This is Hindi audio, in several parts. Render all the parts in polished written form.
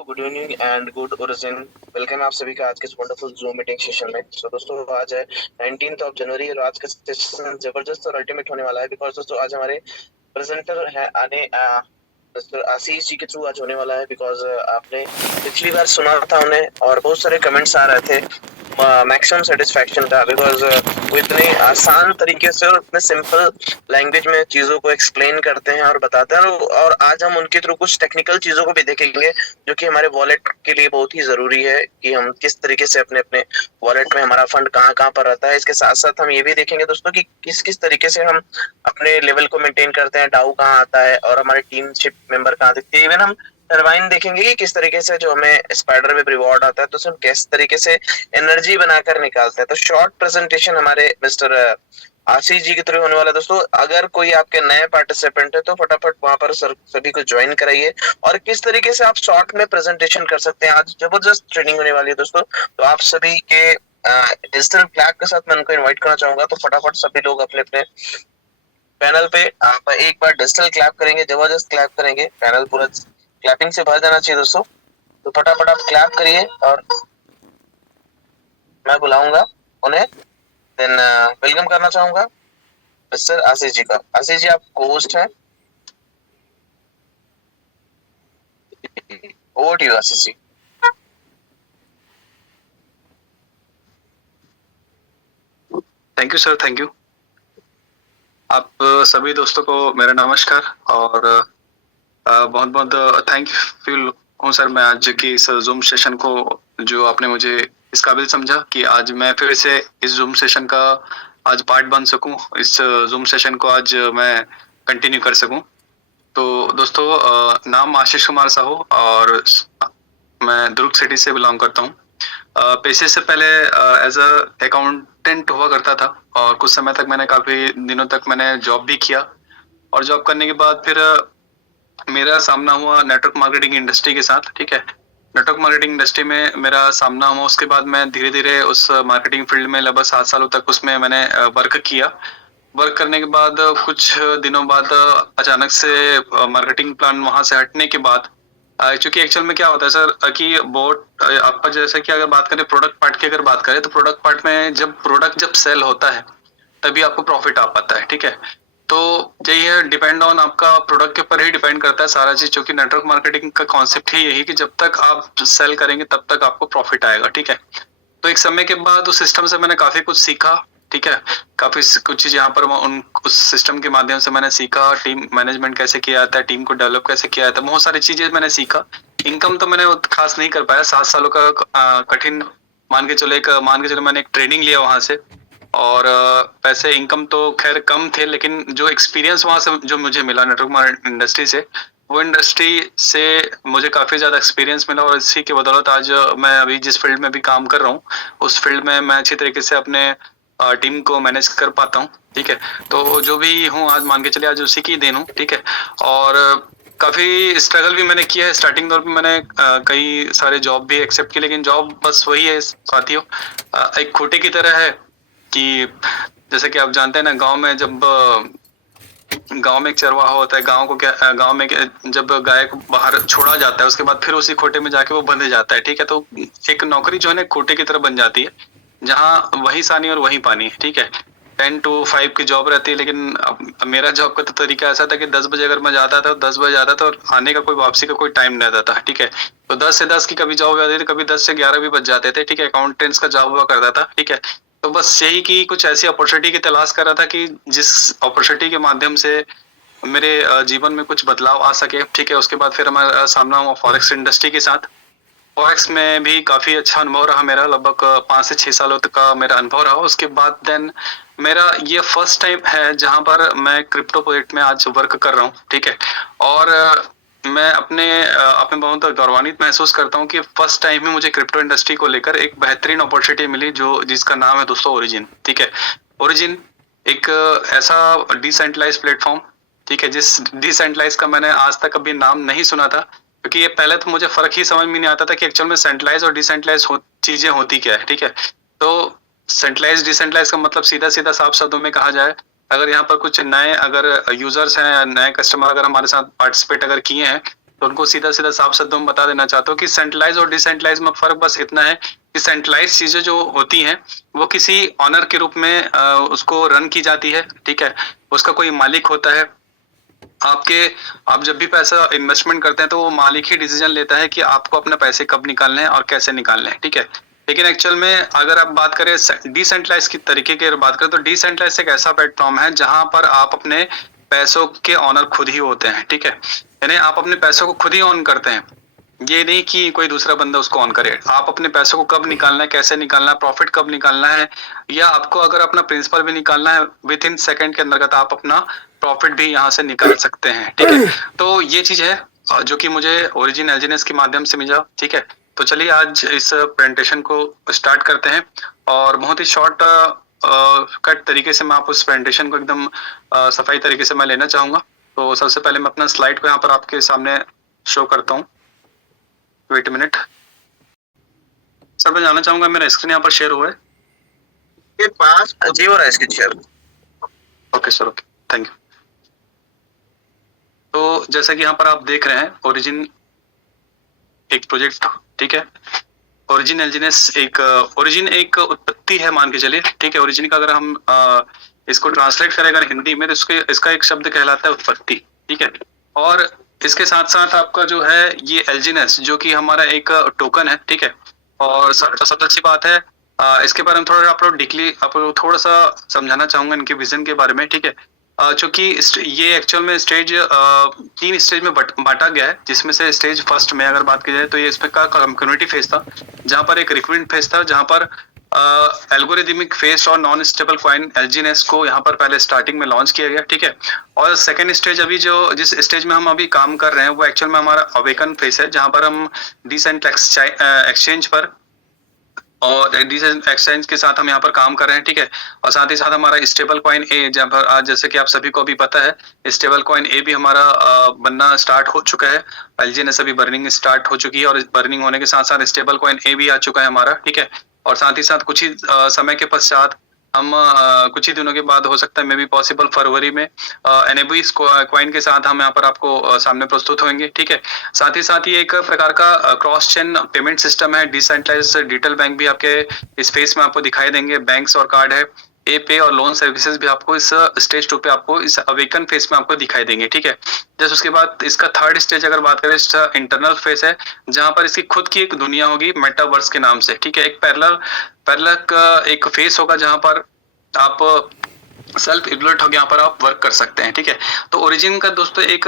Good evening and good origin. Welcome आप सभी का आज के इस वंडरफुल जूम मीटिंग सेशन में। दोस्तों आज है 19th ऑफ जनवरी और आज का सेशन जबरदस्त और अल्टीमेट होने वाला है बिकॉज दोस्तों आज हमारे प्रेजेंटर है आने मिस्टर आशीष जी के थ्रू आज होने वाला है बिकॉज आपने पिछली बार सुना था उन्हें और बहुत सारे कमेंट्स आ रहे थे मैक्सिमम सेटिस्फैक्शन था बिकॉज वो इतने आसान तरीके से और इतने सिंपल लैंग्वेज में चीजों को एक्सप्लेन करते हैं और बताते हैं और आज हम उनके थ्रू कुछ टेक्निकल चीजों को भी देखेंगे जो कि हमारे वॉलेट के लिए बहुत ही जरूरी है कि हम किस तरीके से अपने अपने वॉलेट में हमारा फंड कहाँ कहाँ पर रहता है। इसके साथ साथ हम ये भी देखेंगे दोस्तों कि किस किस तरीके से हम अपने लेवल को मेंटेन करते हैं, डाउ कहाँ आता है और हमारे टीमशिप मेंबर कहाँ दिखते हैं। इवन हम टरबाइन देखेंगे कि किस तरीके से जो हमें स्पाइडर में रिवॉर्ड आता है तो हम किस तरीके से एनर्जी बनाकर निकालते हैं। तो शॉर्ट प्रेजेंटेशन हमारे मिस्टर आशीष जी के थ्रू होने वाला है। दोस्तों अगर कोई आपके नए पार्टिसिपेंट है तो फटाफट वहां पर सभी को ज्वाइन कराइए और किस तरीके से आप शॉर्ट में प्रेजेंटेशन कर सकते हैं। आज जबरदस्त ट्रेनिंग होने वाली है दोस्तों। तो आप सभी के डिजिटल क्लैप के साथ मैं उनको इनवाइट करना चाहूंगा। तो फटाफट सभी लोग अपने अपने पैनल पे आप एक बार डिजिटल क्लैप करेंगे, जबरदस्त क्लैप करेंगे, पैनल पूरा क्लैपिंग से भर जाना चाहिए दोस्तों। तो फटाफट आप क्लैप करिए और मैं बुलाऊंगा उन्हें, देन वेलकम करना चाहूंगा मिस्टर आशीष जी का। आशीष जी आप होस्ट हैं, over to you Ashish ji. Thank you sir, thank you. आप सभी दोस्तों को मेरा नमस्कार और बहुत बहुत थैंकफुल हूँ सर मैं आज की इस जूम सेशन को जो आपने मुझे इस काबिल समझा कि आज मैं फिर से इस जूम सेशन का आज पार्ट बन सकूं, इस जूम सेशन को आज मैं कंटिन्यू कर सकूं। तो दोस्तों नाम आशीष कुमार साहू और मैं दुर्ग सिटी से बिलोंग करता हूँ। पेशे से पहले एज अ अकाउंटेंट हुआ करता था और कुछ समय तक मैंने काफी दिनों तक मैंने जॉब भी किया और जॉब करने के बाद फिर मेरा सामना हुआ नेटवर्क मार्केटिंग इंडस्ट्री के साथ। ठीक है, नेटवर्क मार्केटिंग इंडस्ट्री में मेरा सामना हुआ, उसके बाद मैं धीरे धीरे उस मार्केटिंग फील्ड में लगभग 7 सालों तक उसमें मैंने वर्क किया। वर्क करने के बाद कुछ दिनों बाद अचानक से मार्केटिंग प्लान वहां से हटने के बाद क्योंकि एक्चुअल में क्या होता है सर कि बहुत आपका जैसे कि अगर बात करें प्रोडक्ट पार्ट की, अगर बात करें तो प्रोडक्ट पार्ट में जब प्रोडक्ट जब सेल होता है तभी आपको प्रॉफिट आ पाता है। ठीक है, तो यही है, डिपेंड ऑन आपका प्रोडक्ट के ऊपर ही डिपेंड करता है सारा चीज, क्योंकि नेटवर्क मार्केटिंग का कॉन्सेप्ट ही यही कि जब तक आप सेल करेंगे तब तक आपको प्रॉफिट आएगा। ठीक है, तो एक समय के बाद उस सिस्टम से मैंने काफी कुछ सीखा। ठीक है, काफी कुछ चीज यहाँ पर उन उस सिस्टम के माध्यम से मैंने सीखा, टीम मैनेजमेंट कैसे किया जाता है, टीम को डेवलप कैसे किया जाता है, बहुत सारी चीजें मैंने सीखा। इनकम तो मैंने खास नहीं कर पाया, 7 सालों का कठिन मान के चलो मैंने एक ट्रेनिंग लिया वहां से और पैसे इनकम तो खैर कम थे, लेकिन जो एक्सपीरियंस वहां से जो मुझे मिला नेटवर्क इंडस्ट्री से, वो इंडस्ट्री से मुझे काफी ज्यादा एक्सपीरियंस मिला और इसी की बदौलत आज मैं अभी जिस फील्ड में भी काम कर रहा हूँ उस फील्ड में मैं अच्छी तरीके से अपने टीम को मैनेज कर पाता हूँ। ठीक है, तो जो भी हूँ आज मान के चलिए आज उसी की देन हूँ। ठीक है, और काफी स्ट्रगल भी मैंने किया है। स्टार्टिंग दौर में मैंने कई सारे जॉब भी एक्सेप्ट किए, लेकिन जॉब बस वही है साथियों, एक खोटे की तरह है कि जैसे कि आप जानते हैं ना, गांव में जब गांव में एक चरवाहा होता है, गांव को क्या गांव में जब गाय को बाहर छोड़ा जाता है उसके बाद फिर उसी खोटे में जाके वो बंध जाता है। ठीक है, तो एक नौकरी जो है ना खोटे की तरह बन जाती है, जहाँ वही सानी और वही पानी है। ठीक है, 10 to 5 की जॉब रहती है, लेकिन अब मेरा जॉब का तो तरीका ऐसा था कि 10 बजे अगर मैं जाता था 10 बजे जाता था और आने का कोई वापसी का कोई टाइम नहीं रहता था। ठीक है, तो 10 से 10 की कभी जॉब आती थी, कभी 10 से 11 भी बज जाते थे। ठीक है, अकाउंटेंट्स का जॉब हुआ करता था। ठीक है, तो बस यही कि कुछ ऐसी अपॉर्चुनिटी की तलाश कर रहा था कि जिस अपॉर्चुनिटी के माध्यम से मेरे जीवन में कुछ बदलाव आ सके। ठीक है, उसके बाद फिर हमारा सामना हुआ फॉरेक्स इंडस्ट्री के साथ। फॉरेक्स में भी काफी अच्छा अनुभव रहा मेरा, लगभग 5 से 6 सालों तक का मेरा अनुभव रहा। उसके बाद देन मेरा ये फर्स्ट टाइम है जहां पर मैं क्रिप्टो प्रोजेक्ट में आज वर्क कर रहा हूँ। ठीक है, और मैं अपने आप में बहुत गौरवान्वित महसूस करता हूँ कि फर्स्ट टाइम ही मुझे क्रिप्टो इंडस्ट्री को लेकर एक बेहतरीन अपॉर्चुनिटी मिली, जो जिसका नाम है दोस्तों ओरिजिन। ठीक है, ओरिजिन एक ऐसा डिसेंट्रलाइज प्लेटफॉर्म, ठीक है, जिस डिसेंट्रलाइज का मैंने आज तक कभी नाम नहीं सुना था, क्योंकि ये पहले तो मुझे फर्क ही समझ में नहीं आता था कि एक्चुअल में सेंट्रलाइज और डिसेंट्रलाइज चीजें होती क्या है। ठीक है, तो सेंट्रलाइज डिसेंट्रलाइज का मतलब सीधा सीधा साफ शब्दों में कहा जाए, अगर यहाँ पर कुछ नए अगर यूजर्स हैं, नए कस्टमर अगर हमारे साथ पार्टिसिपेट अगर किए हैं तो उनको सीधा सीधा साफ शब्दों में बता देना चाहता हूँ कि सेंट्रलाइज और डिसेंट्रलाइज में फर्क बस इतना है कि सेंट्रलाइज चीजें जो होती हैं वो किसी ऑनर के रूप में उसको रन की जाती है, ठीक है, उसका कोई मालिक होता है। आप जब भी पैसा इन्वेस्टमेंट करते हैं तो वो मालिक ही डिसीजन लेता है कि आपको अपने पैसे कब निकालने हैं और कैसे निकालने हैं, ठीक है। लेकिन एक्चुअल में अगर आप बात करें डिसेंट्रलाइज की तरीके की बात करें तो डिसेंट्रलाइज एक ऐसा प्लेटफॉर्म है जहां पर आप अपने पैसों के ऑनर खुद ही होते हैं, ठीक है, यानी आप अपने पैसों को खुद ही ऑन करते हैं। ये नहीं कि कोई दूसरा बंदा उसको ऑन करे। आप अपने पैसों को कब निकालना है, कैसे निकालना है, प्रॉफिट कब निकालना है, या आपको अगर अपना प्रिंसिपल भी निकालना है विद इन सेकंड के अंतर्गत आप अपना प्रॉफिट भी यहाँ से निकाल सकते हैं, ठीक है। तो ये चीज है जो कि मुझे ओरिजिन एलजीनेस के माध्यम से मिला, ठीक है। तो चलिए आज इस प्रेजेंटेशन को स्टार्ट करते हैं और बहुत ही शॉर्ट कट तरीके से मैं आप उस प्रेजेंटेशन को एकदम सफाई तरीके से मैं लेना चाहूंगा। तो सबसे पहले मैं अपना स्लाइड को यहाँ पर आपके सामने शो करता हूँ। वेट अ मिनट सर, मैं जानना चाहूंगा मेरा स्क्रीन यहाँ पर शेयर हुआ है? के पास जी हो रहा है इसकी share. Okay sir, okay, thank you. तो जैसा कि यहाँ पर आप देख रहे हैं ओरिजिन एक प्रोजेक्ट, ठीक है। ओरिजिन एलजीनेस ओरिजिन एक उत्पत्ति है मान के चलिए, ठीक है। ओरिजिन का अगर हम इसको ट्रांसलेट करें अगर हिंदी में तो इसका एक शब्द कहलाता है उत्पत्ति, ठीक है। और इसके साथ साथ आपका जो है ये एलजीनेस जो कि हमारा एक टोकन है, ठीक है। और सबसे अच्छी बात है इसके बारे में थोड़ा आप लोग थोड़ा सा समझाना चाहूंगा इनके विजन के बारे में, ठीक है। चूंकि ये एक्चुअल में स्टेज 3 स्टेज में बांटा गया है, जिसमें से स्टेज फर्स्ट में अगर बात की जाए तो ये इसमें का कम्युनिटी फेज था, जहां पर एक रिक्रूटमेंट फेज था, जहां पर एल्गोरिदमिक फेज और नॉन स्टेबल कॉइन एलजीनेस को यहाँ पर पहले स्टार्टिंग में लॉन्च किया गया, ठीक है। और सेकंड स्टेज अभी जिस स्टेज में हम अभी काम कर रहे हैं वो एक्चुअल में हमारा अवेकन फेज है, जहां पर हम डिसेंट एक्सचेंज पर और डिसेंट एक्सचेंज के साथ हम यहाँ पर काम कर रहे हैं, ठीक है। और साथ ही साथ हमारा स्टेबल कॉइन ए, जहाँ पर आज जैसे कि आप सभी को भी पता है स्टेबल कॉइन ए भी हमारा बनना स्टार्ट हो चुका है। एलजीएनएस अभी बर्निंग स्टार्ट हो चुकी है और बर्निंग होने के साथ साथ स्टेबल कॉइन ए भी आ चुका है हमारा, ठीक है। और साथ ही साथ कुछ ही समय के पश्चात हम कुछ ही दिनों के बाद हो सकता है मे बी पॉसिबल फरवरी में एनएबीएस कॉइन के साथ हम यहाँ पर आपको सामने प्रस्तुत होंगे, ठीक है। साथ ही साथ ये एक प्रकार का क्रॉस चेन पेमेंट सिस्टम है। डिसेंट्रलाइज्ड डिजिटल बैंक भी आपके इस फेस में आपको दिखाई देंगे, बैंक्स और कार्ड है, ए पे और लोन सर्विसेज भी आपको इस स्टेज 2 पे आपको इस अवेकन फेस में आपको दिखाई देंगे, ठीक है। जस्ट उसके बाद इसका थर्ड स्टेज अगर बात करें इसका इंटरनल फेस है, जहां पर इसकी खुद की एक दुनिया होगी मेटावर्स के नाम से, ठीक है। एक पैरेलल एक फेस होगा जहां पर आप सेल्फ इग्नोरेट होकर यहाँ पर आप वर्क कर सकते हैं, ठीक है। तो ओरिजिन का दोस्तों एक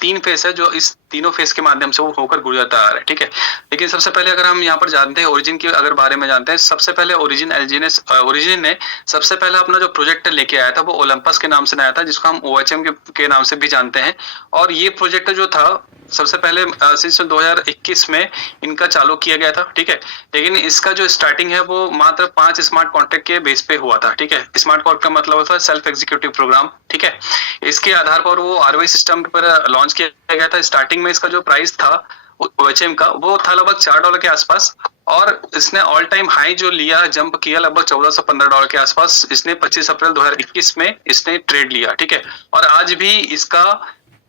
3 फेस है जो इस तीनों फेस के माध्यम से वो होकर गुजरता आ रहा है, ठीक है। लेकिन सबसे पहले अगर हम यहाँ पर जानते हैं ओरिजिन के अगर बारे में जानते हैं, सबसे पहले ओरिजिन ने सबसे पहले अपना जो प्रोजेक्ट लेके आया था वो ओलंपस के नाम से आया था, जिसको हम OHM के नाम से भी जानते हैं। और ये प्रोजेक्ट जो था सबसे पहले सिंस 2021 में इनका चालू किया गया था, ठीक है। लेकिन इसका जो स्टार्टिंग है वो मात्र 5 स्मार्ट कॉन्ट्रैक्ट के बेस पे हुआ था, ठीक है। स्मार्ट कॉन्ट्रैक्ट का मतलब होता है सेल्फ एग्जीक्यूटिव प्रोग्राम, ठीक है। इसके आधार पर वो आरओआई सिस्टम पर लॉन्च किया गया था। स्टार्टिंग में इसका जो प्राइस था OHM का वो था लगभग $4 के आसपास, और इसने ऑल टाइम हाई जो लिया जंप किया लगभग $14 से $15 के आसपास। इसने 25 अप्रैल 2021 में इसने ट्रेड लिया, ठीक है। और आज भी इसका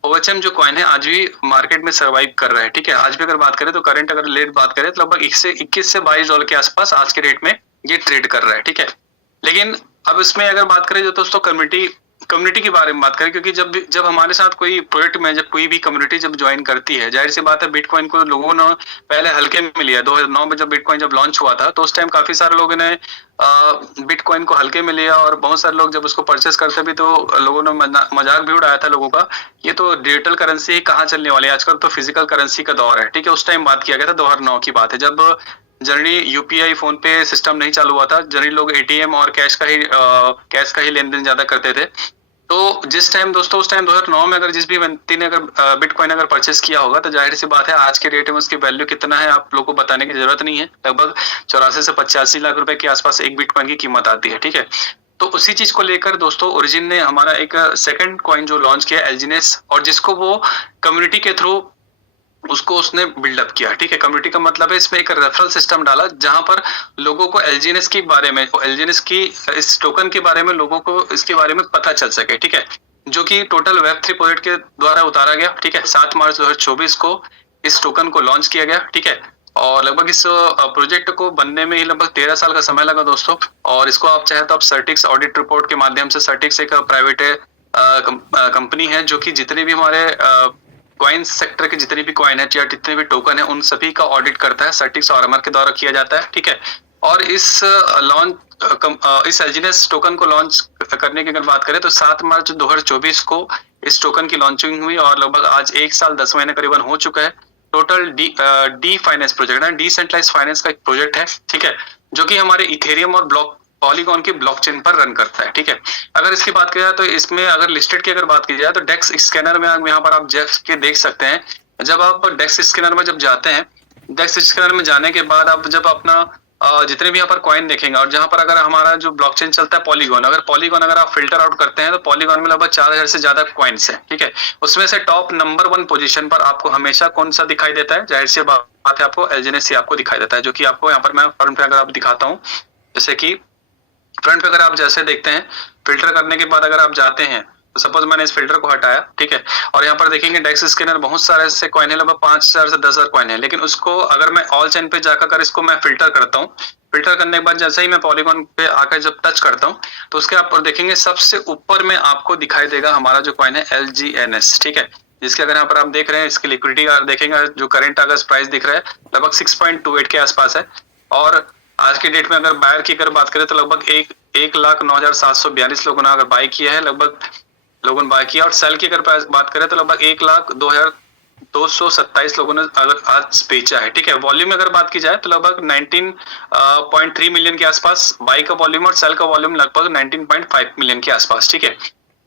OHM जो कॉइन है आज भी मार्केट में सर्वाइव कर रहा है, ठीक है। आज भी अगर बात करें तो करंट अगर लेट बात करें तो लगभग 21 से $22 के आसपास आज के रेट में ये ट्रेड कर रहा है, ठीक है। लेकिन अब इसमें अगर बात करें जो दोस्तों कम्युनिटी के बारे में बात करें, क्योंकि जब हमारे साथ कोई प्रोजेक्ट में जब कोई भी कम्युनिटी जब ज्वाइन करती है, जाहिर सी बात है बिटकॉइन को लोगों ने पहले हल्के में लिया। 2009 में जब बिटकॉइन जब लॉन्च हुआ था तो उस टाइम काफी सारे लोगों ने बिटकॉइन को हल्के में लिया, और बहुत सारे लोग जब उसको परचेस करते भी तो लोगों ने मजाक भी उड़ाया था लोगों का, ये तो डिजिटल करेंसी कहाँ चलने वाली है, आजकल तो फिजिकल करेंसी का दौर है, ठीक है। उस टाइम बात किया गया था 2009 की बात है, जब जनरली यूपीआई फोन पे सिस्टम नहीं चालू हुआ था। जनरली लोग एटीएम और कैश का ही लेन देन ज्यादा करते थे। तो जिस टाइम दोस्तों उस टाइम 2009 में अगर जिस भी व्यक्ति ने अगर बिटकॉइन अगर परचेस किया होगा तो जाहिर सी बात है आज के डेट में उसकी वैल्यू कितना है आप लोगों को बताने की जरूरत नहीं है। लगभग 84 से 85 लाख रुपए के आसपास एक बिटकॉइन की कीमत आती है, ठीक है। तो उसी चीज को लेकर दोस्तों ओरिजिन ने हमारा एक सेकंड कॉइन जो लॉन्च किया एलजीनेस, और जिसको वो कम्युनिटी के थ्रू उसको उसने बिल्डअप किया, ठीक है। कम्युनिटी का मतलब है इसमें एक रेफरल सिस्टम डाला जहां पर लोगों को एलजीनेस के बारे में, एलजीनेस की इस टोकन के बारे में लोगों को इसके बारे में पता चल सके, ठीक है। जो कि टोटल वेब3 प्रोजेक्ट के द्वारा उतारा गया, ठीक है। 7 मार्च 2024 को इस टोकन को लॉन्च किया गया, ठीक है। और लगभग इस प्रोजेक्ट को बनने में ही लगभग 13 साल का समय लगा दोस्तों। और इसको आप चाहे तो आप सर्टिक्स ऑडिट रिपोर्ट के माध्यम से, सर्टिक्स एक प्राइवेट कंपनी है जो कि जितने भी हमारे कॉइन सेक्टर के जितने भी कॉइन है या जितने भी टोकन है उन सभी का ऑडिट करता है, सर्टिक्स और के द्वारा किया जाता है, ठीक है। और इस इस एलजीएनएस टोकन को लॉन्च करने की अगर बात करें तो 7 मार्च 2024 को इस टोकन की लॉन्चिंग हुई और लगभग आज 1 साल 10 महीने करीबन हो चुका है। टोटल डी फाइनेंस प्रोजेक्ट है, डिसेंट्रलाइज्ड फाइनेंस का एक प्रोजेक्ट है, ठीक है, जो कि हमारे इथेरियम और ब्लॉक पॉलीगॉन की ब्लॉकचेन पर रन करता है, ठीक है। अगर इसकी बात की जाए तो इसमें अगर लिस्टेड की अगर बात की जाए तो डेक्स स्कैनर में यहाँ पर आप के देख सकते हैं। जब आप डेक्स स्कैनर में जब जाते हैं, डेक्स स्कैनर में जाने के बाद आप जब अपना जितने भी यहाँ पर कॉइन देखेंगे और जहां पर अगर हमारा जो ब्लॉकचेन चलता है पॉलीगॉन, अगर आप फिल्टर आउट करते हैं तो पॉलीगॉन में लगभग 4000 से ज्यादा कॉइन्स है, ठीक है। उसमें से टॉप नंबर 1 पोजीशन पर आपको हमेशा कौन सा दिखाई देता है? जाहिर सी बात है आपको एलजीएनएस आपको दिखाई देता है, जो कि आपको यहाँ पर मैं फ्रंट पे अगर आप दिखाता हूँ, जैसे कि फ्रंट पे अगर आप जैसे देखते हैं, फिल्टर करने के बाद अगर आप जाते हैं तो सपोज मैंने इस फिल्टर को हटाया, ठीक है, और यहाँ पर देखेंगे डेक्स स्कैनर बहुत सारे ऐसे कॉइन है, लगभग 5000 से 10,000 कॉइन है। लेकिन उसको अगर मैं ऑल चेन पे जाकर इसको मैं फिल्टर करता हूँ, फिल्टर करने के बाद जैसे ही मैं पॉलीगॉन पे आकर जब टच करता हूँ तो उसके आप देखेंगे सबसे ऊपर में आपको दिखाई देगा हमारा जो कॉइन है LGNS, ठीक है, जिसके अगर यहाँ पर आप देख रहे हैं इसकी लिक्विडिटी देखेंगे, जो करंट अगर प्राइस दिख रहा है लगभग 6.28 के आसपास है। और आज के डेट में अगर बायर की अगर बात करें तो लगभग 1,09,742 लोगों ने अगर बाय किया है, लगभग लोगों ने बाय किया। और सेल की अगर बात करें तो लगभग 1,02,227 लोगों ने अगर आज बेचा है, ठीक है। वॉल्यूम में अगर बात की जाए तो लगभग 19.3 मिलियन के आसपास बाई का वॉल्यूम और सेल का वॉल्यूम लगभग 19.5 मिलियन के आसपास, ठीक है।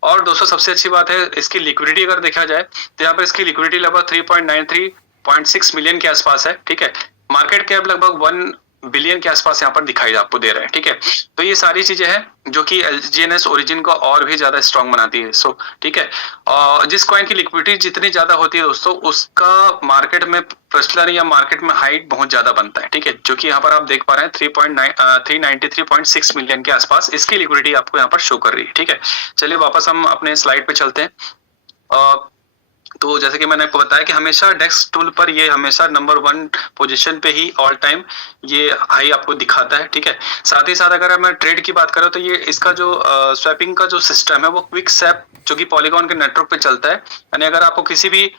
और दोस्तों सबसे अच्छी बात है इसकी लिक्विडिटी अगर देखा जाए तो यहाँ पर इसकी लिक्विडिटी लगभग 3.93.6 मिलियन के आसपास है, ठीक है। मार्केट कैप लगभग 1 बिलियन के आसपास यहाँ पर दिखाई आपको दे रहा है, ठीक है। तो ये सारी चीजें हैं जो कि एलजीएनएस ओरिजिन को और भी ज्यादा स्ट्रांग बनाती है, सो ठीक है। और जिस कॉइन की लिक्विडिटी जितनी ज्यादा होती है दोस्तों, उसका मार्केट में प्रचलन या मार्केट में हाइट बहुत ज्यादा बनता है, ठीक है, जो कि यहाँ पर आप देख पा रहे हैं 393.6 मिलियन के आसपास इसकी लिक्विडिटी आपको यहाँ पर शो कर रही है, ठीक है। चलिए वापस हम अपने स्लाइड पे चलते हैं। तो जैसे कि मैंने आपको बताया कि हमेशा डेक्स टूल पर ये हमेशा नंबर 1 पोजीशन पे ही ऑल टाइम ये हाई आपको दिखाता है, ठीक है। साथ ही साथ अगर मैं ट्रेड की बात करूं तो ये इसका जो स्वैपिंग का जो सिस्टम है वो क्विक स्वैप जो कि पॉलीगॉन के नेटवर्क पे चलता है। यानी अगर आपको किसी भी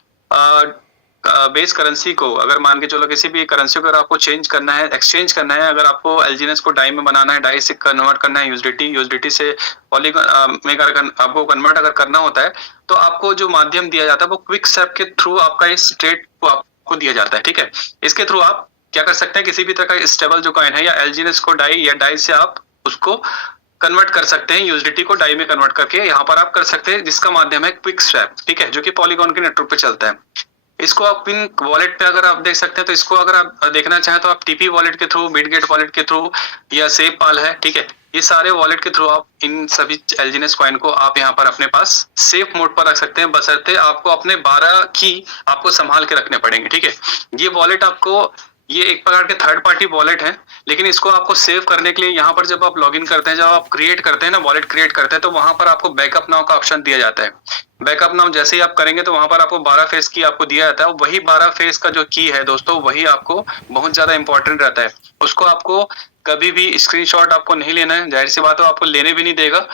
बेस करेंसी को अगर मान के चलो किसी भी करेंसी को अगर आपको चेंज करना है, एक्सचेंज करना है, अगर आपको एलजीएनएस को डाई में बनाना है, डाई से कन्वर्ट करना है यूएसडीटी से पॉलीगॉन में आपको कन्वर्ट अगर करना होता है तो आपको जो माध्यम दिया जाता है वो क्विक स्वैप के थ्रू आपका इस ट्रेड को आपको दिया जाता है, ठीक है। इसके थ्रू आप क्या कर सकते हैं, किसी भी तरह का स्टेबल जो कॉइन है या एलजीएनएस को डाई या डाई से आप उसको कन्वर्ट कर सकते हैं, यूएसडीटी को डाई में कन्वर्ट करके यहाँ पर आप कर सकते हैं, जिसका माध्यम है क्विक स्वैप, ठीक है, जो कि पॉलीगॉन के नेटवर्क पे चलता है। इसको आप पिन वॉलेट पे अगर आप देख सकते हैं तो इसको अगर आप देखना चाहें तो आप टीपी वॉलेट के थ्रू, बिटगेट वॉलेट के थ्रू या सेव पाल है, ठीक है, ये सारे वॉलेट के थ्रू आप इन सभी एलजीएनएस कॉइन को आप यहाँ पर अपने पास सेफ मोड पर रख सकते हैं, बशर्ते आपको अपने 12 की आपको संभाल के रखने पड़ेंगे, ठीक है। ये वॉलेट आपको ये एक प्रकार के थर्ड पार्टी वॉलेट है, लेकिन इसको आपको सेव करने के लिए यहाँ पर जब आप लॉगिन करते हैं, जब आप क्रिएट करते हैं ना, वॉलेट क्रिएट करते हैं, तो वहां पर आपको बैकअप नाउ का ऑप्शन दिया जाता है। बैकअप नाउ जैसे ही आप करेंगे तो वहां पर आपको 12 फेस की आपको दिया जाता है। वही 12 फेस का जो की है दोस्तों, वही आपको बहुत ज्यादा इंपॉर्टेंट रहता है। उसको आपको कभी भी स्क्रीनशॉट आपको नहीं लेना है, जाहिर सी बात है आपको लेने भी नहीं देगा।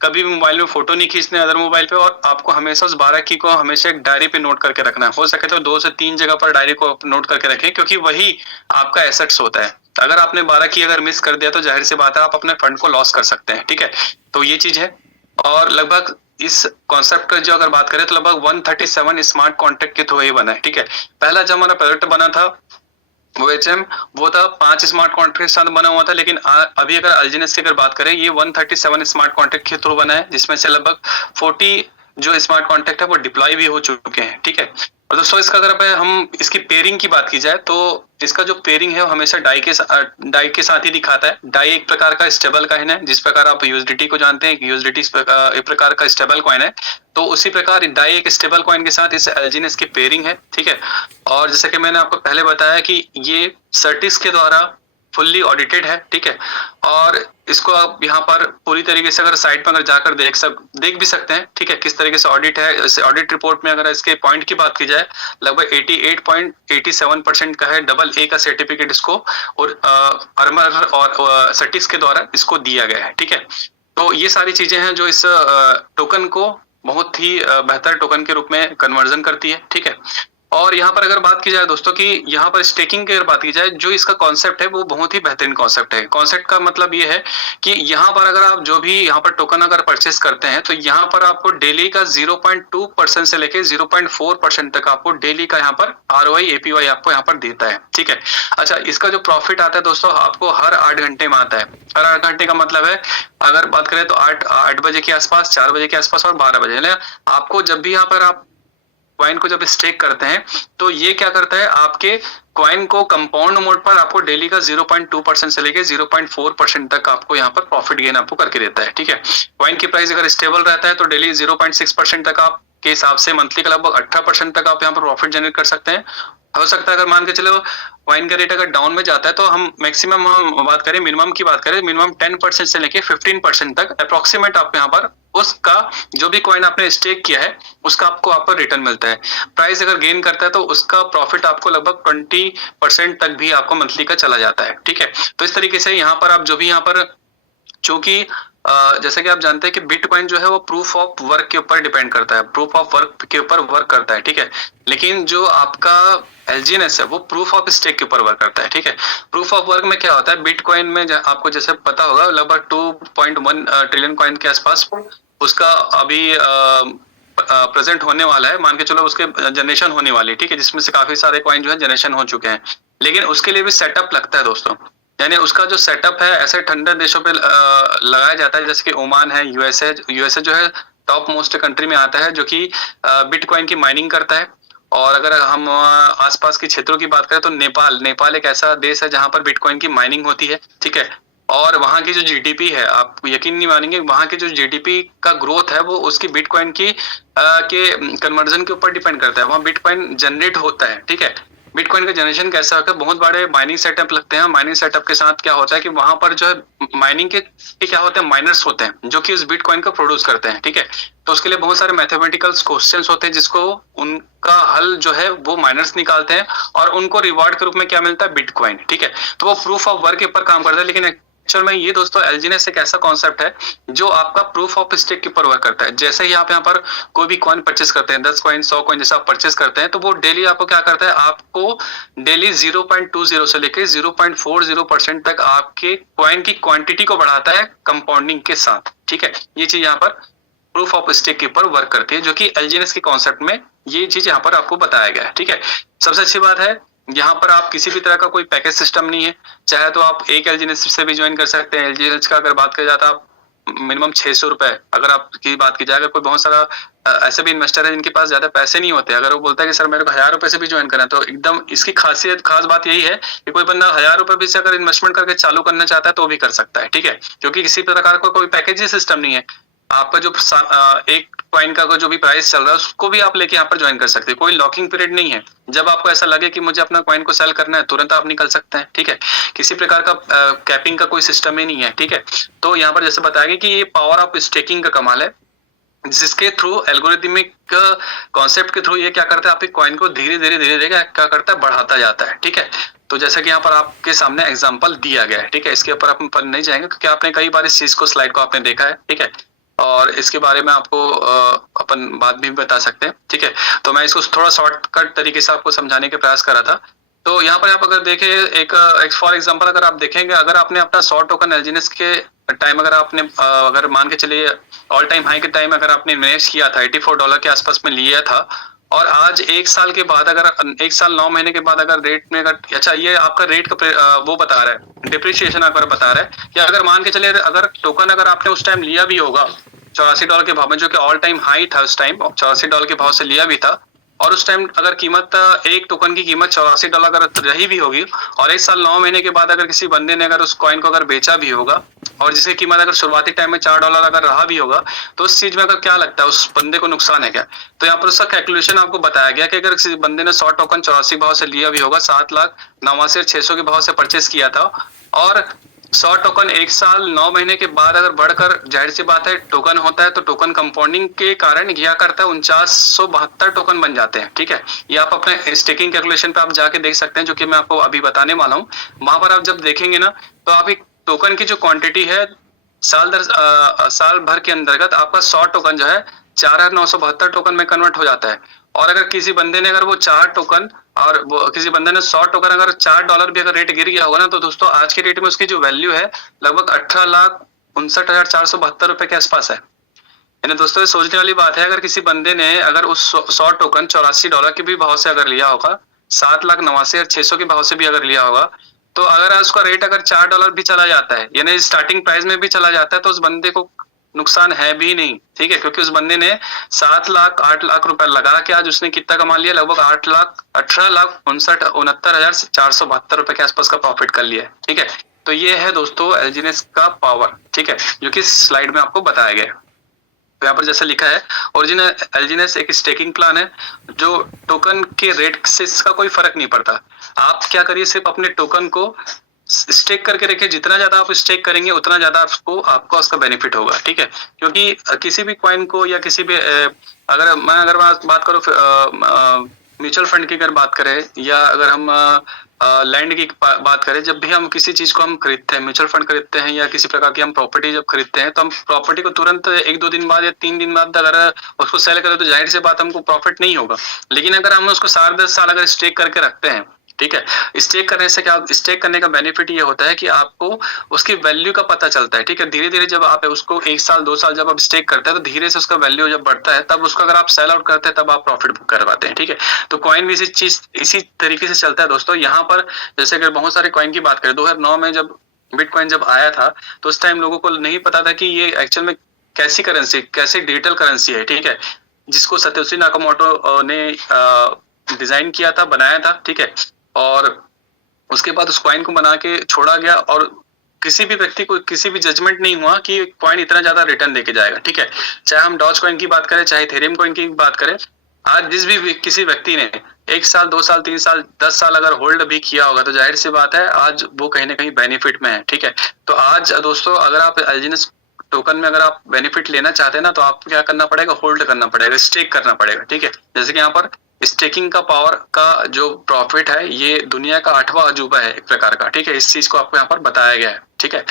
कभी भी मोबाइल में फोटो नहीं खींचने अदर मोबाइल पे, और आपको हमेशा उस 12 की को हमेशा एक डायरी पे नोट करके रखना है। हो सके तो 2 से 3 जगह पर डायरी को नोट करके रखें, क्योंकि वही आपका एसेट्स होता है। अगर आपने 12 की अगर मिस कर दिया तो जाहिर सी बात है आप अपने फंड को लॉस कर सकते हैं, ठीक है। तो ये चीज है। और लगभग इस कॉन्सेप्ट का जो अगर बात करें तो लगभग 137 स्मार्ट कॉन्ट्रैक्ट के थ्रू ही बना है, ठीक है। पहला जब हमारा प्रोजेक्ट बना था वो था 5 स्मार्ट कॉन्ट्रैक्ट के साथ बना हुआ था, लेकिन अभी अगर एलजीएनएस की अगर बात करें ये 137 स्मार्ट कॉन्ट्रैक्ट के थ्रू बना है, जिसमें से लगभग 40 जो स्मार्ट कॉन्ट्रैक्ट है वो डिप्लॉय भी हो चुके हैं, ठीक है। और दोस्तों इसका अगर हम इसकी पेयरिंग की बात की जाए तो इसका जो पेयरिंग है वो हमेशा डाई के साथ ही दिखाता है। डाई एक प्रकार का स्टेबल कॉइन है, जिस प्रकार आप यूएसडीटी को जानते हैं, यूएसडीटी एक प्रकार का स्टेबल कॉइन है, तो उसी प्रकार डाई एक स्टेबल कॉइन के साथ इस एलजीएनएस की पेयरिंग है, ठीक है। और जैसे कि मैंने आपको पहले बताया कि ये सर्टिस के द्वारा फुल्ली ऑडिटेड है, ठीक है। और इसको आप यहाँ पर पूरी तरीके से अगर साइट पर अगर जाकर देख भी सकते हैं, ठीक है, किस तरीके से ऑडिट है। इस ऑडिट रिपोर्ट में अगर इसके पॉइंट की बात की जाए, लगभग 88.87% का है, डबल ए का सर्टिफिकेट इसको और अरमर और सटिस के द्वारा इसको दिया गया है, ठीक है। तो ये सारी चीजें हैं जो इस टोकन को बहुत ही बेहतर टोकन के रूप में कन्वर्जन करती है, ठीक है। और यहाँ पर अगर बात की जाए दोस्तों कि यहाँ पर स्टेकिंग की अगर बात की जाए, जो इसका कॉन्सेप्ट है वो बहुत ही बेहतरीन कॉन्सेप्ट है। कॉन्सेप्ट का मतलब ये है कि यहाँ पर अगर आप जो भी यहाँ पर टोकन अगर परचेस करते हैं तो यहाँ पर आपको डेली का 0.2% से लेके 0.4% तक आपको डेली का यहाँ पर ROI APY आपको यहाँ पर देता है, ठीक है। अच्छा, इसका जो प्रॉफिट आता है दोस्तों आपको हर 8 घंटे में आता है। हर 8 घंटे का मतलब है, अगर बात करें तो 8 बजे के आसपास, 4 बजे के आसपास और 12 बजे, आपको जब भी यहाँ पर आप कॉइन को जब स्टेक करते हैं तो ये क्या करता है, आपके कॉइन को कंपाउंड मोड पर आपको डेली का 0.2% से लेके 0.4% तक आपको यहाँ पर प्रॉफिट गेन आपको करके देता है, ठीक है। कॉइन की प्राइस अगर स्टेबल रहता है तो डेली 0.6% तक आप के हिसाब से मंथली का लगभग 18% तक आप यहाँ पर प्रॉफिट जनरेट कर सकते हैं। हो सकता है अगर मान के चलो कॉइन का रेट अगर डाउन में जाता है तो हम मैक्सिमम हम बात करें, मिनिमम की बात करें, मिनिमम 10% से लेके 15% तक अप्रोक्सीमेट आपको यहाँ पर उसका जो भी कॉइन आपने स्टेक किया है उसका आपको आप पर रिटर्न मिलता है। प्राइस अगर गेन करता है तो उसका प्रॉफिट आपको लगभग 20% तक भी आपको मंथली का चला जाता है, ठीक है। तो इस तरीके से यहाँ पर आप जो भी यहाँ पर, चूंकि जैसे कि आप जानते हैं कि बिटकॉइन जो है वो प्रूफ ऑफ वर्क के ऊपर डिपेंड करता है, प्रूफ ऑफ वर्क के ऊपर वर्क करता है, ठीक है। लेकिन जो आपका LGNS है वो प्रूफ ऑफ स्टेक के ऊपर वर्क करता है, ठीक है। प्रूफ ऑफ वर्क में क्या होता है, बिटकॉइन में आपको जैसे पता होगा लगभग 2.1 ट्रिलियन कॉइन के आसपास उसका अभी प्रेजेंट होने वाला है, मान के चलो उसके जनरेशन होने वाली है, ठीक है, जिसमें से काफी सारे कॉइन जो है जनरेशन हो चुके हैं। लेकिन उसके लिए भी सेटअप लगता है दोस्तों, यानी उसका जो सेटअप है ऐसे ठंडे देशों पे लगाया जाता है, जैसे कि ओमान है, यूएसए जो है टॉप मोस्ट कंट्री में आता है जो कि बिटकॉइन की माइनिंग करता है। और अगर हम आसपास के क्षेत्रों की बात करें तो नेपाल एक ऐसा देश है जहां पर बिटकॉइन की माइनिंग होती है, ठीक है। और वहां की जो GDP है, आप यकीन नहीं मानेंगे, वहां की जो GDP का ग्रोथ है वो उसकी बिटकॉइन की के कन्वर्जन के ऊपर डिपेंड करता है। वहां बिटकॉइन जनरेट होता है, ठीक है। बिटकॉइन का जनरेशन कैसा होता है, बहुत बड़े माइनिंग सेटअप लगते हैं। माइनिंग सेटअप के साथ क्या होता है कि वहां पर जो है माइनिंग के क्या होते हैं, माइनर्स होते हैं जो कि उस बिटकॉइन को प्रोड्यूस करते हैं, ठीक है। तो उसके लिए बहुत सारे मैथमेटिकल क्वेश्चंस होते हैं जिसको उनका हल जो है वो माइनर्स निकालते हैं और उनको रिवार्ड के रूप में क्या मिलता है, बिटकॉइन, ठीक है। तो वो प्रूफ ऑफ वर्क के ऊपर काम करता है। लेकिन एक्चुअल में ये दोस्तों LGNS एक ऐसा कॉन्सेप्ट है जो आपका प्रूफ ऑफ स्टेक के ऊपर वर्क करता है। जैसे ही आप यहाँ पर कोई भी कॉइन परचेस करते हैं, 10 कॉइन 100 कॉइन जैसा आप परचेस करते हैं, तो वो डेली आपको क्या करता है, आपको डेली 0.20 से लेके 0.40% तक आपके कॉइन की क्वांटिटी को बढ़ाता है कंपाउंडिंग के साथ, ठीक है। ये चीज यहाँ पर प्रूफ ऑफ स्टेक के ऊपर वर्क करती है, जो कि LGNS के कॉन्सेप्ट में ये चीज यहाँ पर आपको बताया गया है, ठीक है। सबसे अच्छी बात है यहाँ पर आप किसी भी तरह का कोई पैकेज सिस्टम नहीं है, चाहे तो आप एक LGNS से भी ज्वाइन कर सकते हैं। LGNS का अगर बात किया जाता है, आप मिनिमम 600 रुपए, अगर आपकी बात की जाए, अगर कोई बहुत सारा ऐसे भी इन्वेस्टर है जिनके पास ज्यादा पैसे नहीं होते, अगर वो बोलता है कि सर मेरे को 1000 रुपए से भी ज्वाइन करना है, तो एकदम इसकी खास बात यही है कि कोई बंदा 1000 रुपए भी से अगर इन्वेस्टमेंट करके चालू करना चाहता है तो भी कर सकता है, ठीक है। क्योंकि किसी प्रकार का कोई पैकेज सिस्टम नहीं है। आपका जो एक कॉइन का जो भी प्राइस चल रहा है उसको भी आप लेके यहाँ पर ज्वाइन कर सकते हैं। कोई लॉकिंग पीरियड नहीं है, जब आपको ऐसा लगे कि मुझे अपना कॉइन को सेल करना है तुरंत आप निकल सकते हैं, ठीक है। किसी प्रकार का कैपिंग का कोई सिस्टम ही नहीं है, ठीक है। तो यहाँ पर जैसे बताया गया कि ये पावर ऑफ स्टेकिंग का कमाल है, जिसके थ्रू एल्गोरिथमिक कॉन्सेप्ट के थ्रू ये क्या करता है, आपके कॉइन को धीरे धीरे क्या करता है, बढ़ाता जाता है, ठीक है। तो जैसा कि यहाँ पर आपके सामने एग्जांपल दिया गया है, ठीक है। इसके ऊपर अपन नहीं जाएंगे क्योंकि आपने कई बार इस चीज को स्लाइड को आपने देखा है, ठीक है। और इसके बारे में आपको अपन बाद में भी बता सकते हैं, ठीक है। तो मैं इसको थोड़ा शॉर्टकट तरीके से आपको समझाने के प्रयास कर रहा था। तो यहाँ पर आप अगर देखें एक फॉर एग्जांपल अगर आप देखेंगे, अगर आपने अपना 100 टोकन LGNS के टाइम अगर आपने अगर मान के चलिए ऑल टाइम हाई के टाइम अगर आपने इन्वेस्ट किया था, $84 के आसपास में लिया था, और आज 1 साल के बाद अगर 1 साल 9 महीने के बाद अगर रेट में अगर, अच्छा ये आपका रेट का वो बता रहा है, डिप्रिसिएशन अगर बता रहा है कि अगर मान के चलिए अगर टोकन अगर आपने उस टाइम लिया भी होगा $84 के भाव में, जो कि ऑल टाइम हाई था उस टाइम, $84 के भाव से लिया भी था, और उस टाइम अगर कीमत एक टोकन की कीमत $84 अगर रही भी होगी और 1 साल 9 महीने के बाद अगर किसी बंदे ने अगर उस कॉइन को अगर बेचा भी होगा और जिसकी कीमत अगर शुरुआती टाइम में $4 अगर रहा भी होगा, तो उस चीज में अगर क्या लगता है उस बंदे को नुकसान है क्या? तो यहाँ पर उसका कैलकुलेशन आपको बताया गया कि अगर किसी बंदे ने 100 टोकन 84 भाव से लिया भी होगा, 7,89,600 के भाव से परचेस किया था और 100 टोकन 1 साल 9 महीने के बाद अगर बढ़कर, जाहिर सी बात है टोकन होता है तो टोकन कंपाउंडिंग के कारण क्या करता है 4972 टोकन बन जाते हैं। ठीक है, ये आप अपने स्टेकिंग कैलकुलेशन पे आप जाके देख सकते हैं, जो कि मैं आपको अभी बताने वाला हूँ। वहां पर आप जब देखेंगे ना तो आप एक टोकन की जो क्वांटिटी है साल भर के अंतर्गत आपका 100 टोकन जो है 4972 टोकन में कन्वर्ट हो जाता है। और अगर किसी बंदे ने अगर वो 4 टोकन और वो किसी बंदे ने 100 टोकन अगर $4 भी अगर रेट गिर गया होगा ना, तो दोस्तों आज के रेट में उसकी जो वैल्यू है लगभग 18,59,472 रुपए के आसपास है। यानी दोस्तों ये सोचने वाली बात है, अगर किसी बंदे ने अगर उस 100 टोकन $84 के भी भाव से अगर लिया होगा, 7,89,600 के भाव से भी अगर लिया होगा, तो अगर उसका रेट अगर $4 भी चला जाता है, यानी स्टार्टिंग प्राइस में भी चला जाता है, तो उस बंदे को नुकसान है भी नहीं। ठीक है, क्योंकि उस बंदे ने 7 लाख 8 लाख रुपए लगा के आज उसने कितना कमा लिया, लगभग 18,69,472 रुपए के आसपास का प्रॉफिट कर लिया है। ठीक है, तो ये है दोस्तों एलजीनेस का पावर। ठीक है, जो कि स्लाइड में आपको बताया गया है। तो यहाँ पर जैसे लिखा है, ओरिजिनल एलजीनेस एक स्टेकिंग प्लान है जो टोकन के रेट से इसका कोई फर्क नहीं पड़ता। आप क्या करिए, सिर्फ अपने टोकन को स्टेक करके रखिए, जितना ज्यादा आप स्टेक करेंगे उतना ज्यादा आपको उसका बेनिफिट होगा। ठीक है, क्योंकि किसी भी कॉइन को या किसी भी अगर बात करूं म्यूचुअल फंड की अगर बात करें या अगर हम लैंड की बात करें, जब भी हम किसी चीज को हम खरीदते हैं, म्यूचुअल फंड खरीदते हैं या किसी प्रकार की हम प्रॉपर्टी जब खरीदते हैं, तो हम प्रॉपर्टी को तुरंत 1-2 दिन बाद या 3 दिन बाद अगर उसको सेल करें तो जाहिर सी बात हमको प्रॉफिट नहीं होगा। लेकिन अगर हम उसको 7-10 साल अगर स्टेक करके रखते हैं, ठीक है, स्टेक करने से क्या, स्टेक करने का बेनिफिट ये होता है कि आपको उसकी वैल्यू का पता चलता है। ठीक है, धीरे धीरे जब आप उसको 1 साल 2 साल जब आप स्टेक करते हैं तो धीरे से उसका वैल्यू जब बढ़ता है, तब उसको अगर आप सेल आउट करते हैं तब आप प्रॉफिट बुक करवाते हैं। ठीक है, तो कॉइन भी इसी तरीके से चलता है दोस्तों। यहाँ पर जैसे अगर बहुत सारे कॉइन की बात करें, 2009 में जब बिटकॉइन जब आया था तो उस टाइम लोगों को नहीं पता था कि ये एक्चुअल में कैसी डिजिटल करेंसी है। ठीक है, जिसको सतोशी नाकामोटो ने डिजाइन किया था, बनाया था। ठीक है, और उसके बाद उस कॉइन को बना के छोड़ा गया और किसी भी व्यक्ति को किसी भी जजमेंट नहीं हुआ कि कॉइन इतना ज्यादा रिटर्न देके जाएगा। ठीक है, चाहे हम डॉज कॉइन की बात करें, चाहे इथेरियम कॉइन की बात करें, आज किसी व्यक्ति ने 1 साल 2 साल 3 साल 10 साल अगर होल्ड भी किया होगा तो जाहिर सी बात है आज वो कहीं ना कहीं बेनिफिट में है। ठीक है, तो आज दोस्तों अगर आप एलजीनेस टोकन में अगर आप बेनिफिट लेना चाहते हैं ना, तो आपको क्या करना पड़ेगा, होल्ड करना पड़ेगा, स्टेक करना पड़ेगा। ठीक है, जैसे कि यहाँ पर स्टेकिंग का पावर का जो प्रॉफिट है ये दुनिया का 8वां अजूबा है एक प्रकार का। ठीक है, इस चीज को आपको यहाँ पर बताया गया है। ठीक है,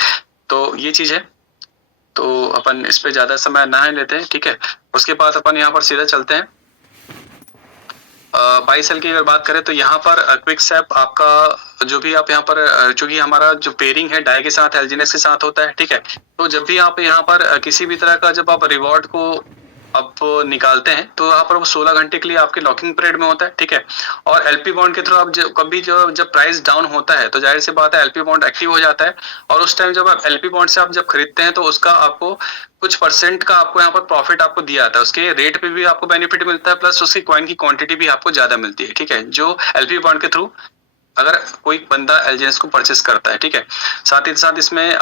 तो ये चीज है, तो अपन इस पे ज्यादा समय ना लेते हैं। ठीक है, उसके बाद अपन यहाँ पर सीधा चलते हैं बाई सेल की अगर बात करें तो यहाँ पर क्विक सैप आपका जो भी आप यहाँ पर, चूंकि हमारा जो पेयरिंग है डाई के साथ एलजीनेस के साथ होता है। ठीक है, तो जब भी आप यहाँ पर किसी भी तरह का जब आप रिवॉर्ड को आप निकालते हैं तो यहाँ पर वो 16 घंटे के लिए आपके लॉकिंग पीरियड में होता है। ठीक है, और एलपी बॉन्ड के थ्रू आप जब प्राइस डाउन होता है तो जाहिर सी बात है एलपी बॉन्ड एक्टिव हो जाता है, और उस टाइम जब आप एलपी बॉन्ड से आप जब खरीदते हैं तो उसका आपको कुछ परसेंट का आपको यहाँ पर प्रॉफिट आपको दिया जाता है, उसके रेट पे भी आपको बेनिफिट मिलता है, प्लस उसकी कॉइन की क्वांटिटी भी आपको ज्यादा मिलती है। ठीक है, जो एलपी बॉन्ड के थ्रू अगर कोई बंदा एलजीनेस को परचेस करता है। ठीक है, साथ ही साथ इसमें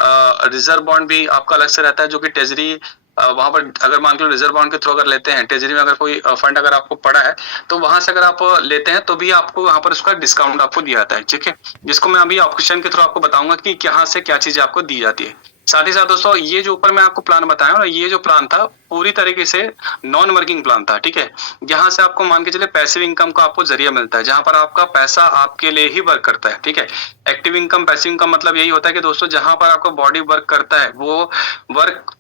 रिजर्व बॉन्ड भी आपका अलग से रहता है, जो कि ट्रेजरी वहां पर अगर मान लो रिजर्व बॉन्ड के थ्रू अगर लेते हैं, ट्रेजरी में अगर कोई फंड अगर आपको पड़ा है तो वहां से अगर आप लेते हैं तो भी आपको वहां पर उसका डिस्काउंट आपको दिया जाता है। ठीक है, जिसको मैं अभी ऑप्शन के थ्रू आपको बताऊंगा कि कहाँ से क्या चीजें आपको दी जाती है। साथ ही साथ दोस्तों ये जो ऊपर मैं आपको प्लान बताया ना, ये जो प्लान था पूरी तरीके से नॉन वर्किंग प्लान था। ठीक है, यहाँ से आपको मान के चले पैसिव इनकम का आपको जरिया मिलता है, जहां पर आपका पैसा आपके लिए ही वर्क करता है। ठीक है, एक्टिव इनकम पैसिव इनकम मतलब यही होता है कि दोस्तों जहां पर आपका बॉडी वर्क करता है, वो वर्क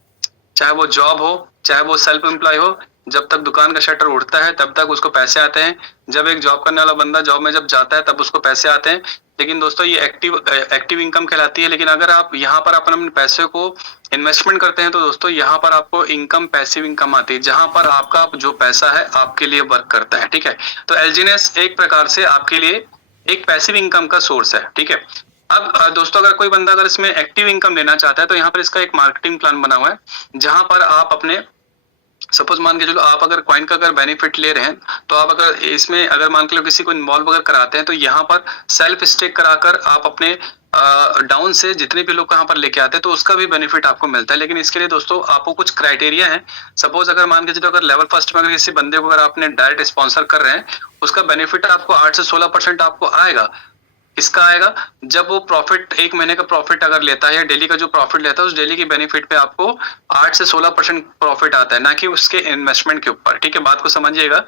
चाहे वो जॉब हो चाहे वो सेल्फ एम्प्लॉय हो, जब तक दुकान का शटर उठता है तब तक उसको पैसे आते हैं। जब एक जॉब करने वाला बंदा जॉब में जब जाता है तब उसको पैसे आते हैं। लेकिन दोस्तों ये एक्टिव इनकम कहलाती है। लेकिन अगर आप यहाँ पर अपने पैसे को इन्वेस्टमेंट करते हैं तो दोस्तों यहाँ पर आपको इनकम पैसिव इनकम आती है, जहां पर आपका जो पैसा है आपके लिए वर्क करता है। ठीक है, तो एलजीनेस एक प्रकार से आपके लिए एक पैसिव इनकम का सोर्स है। ठीक है, अब दोस्तों अगर कोई बंदा अगर इसमें एक्टिव इनकम लेना चाहता है तो यहाँ पर इसका एक मार्केटिंग प्लान बना हुआ है, जहां पर आप अपने सपोज मान के चलो आप अगर कॉइन का अगर बेनिफिट ले रहे हैं तो आप अगर इसमें अगर मान के लो किसी को इन्वॉल्व अगर कराते हैं तो यहाँ पर सेल्फ स्टेक कराकर आप अपने डाउन से जितने भी लोग यहाँ पर लेके आते हैं तो उसका भी बेनिफिट आपको मिलता है। लेकिन इसके लिए दोस्तों आपको कुछ क्राइटेरिया है। सपोज अगर मान के चलो अगर लेवल फर्स्ट में अगर किसी बंदे को अगर आपने डायरेक्ट स्पॉन्सर कर रहे हैं उसका बेनिफिट आपको 8 से 16% आपको आएगा। इसका आएगा जब वो प्रॉफिट एक महीने का प्रॉफिट अगर लेता है या डेली का जो प्रॉफिट लेता है उस डेली के बेनिफिट पे आपको 8 से 16% प्रॉफिट आता है, ना कि उसके इन्वेस्टमेंट के ऊपर। ठीक है, बात को समझिएगा।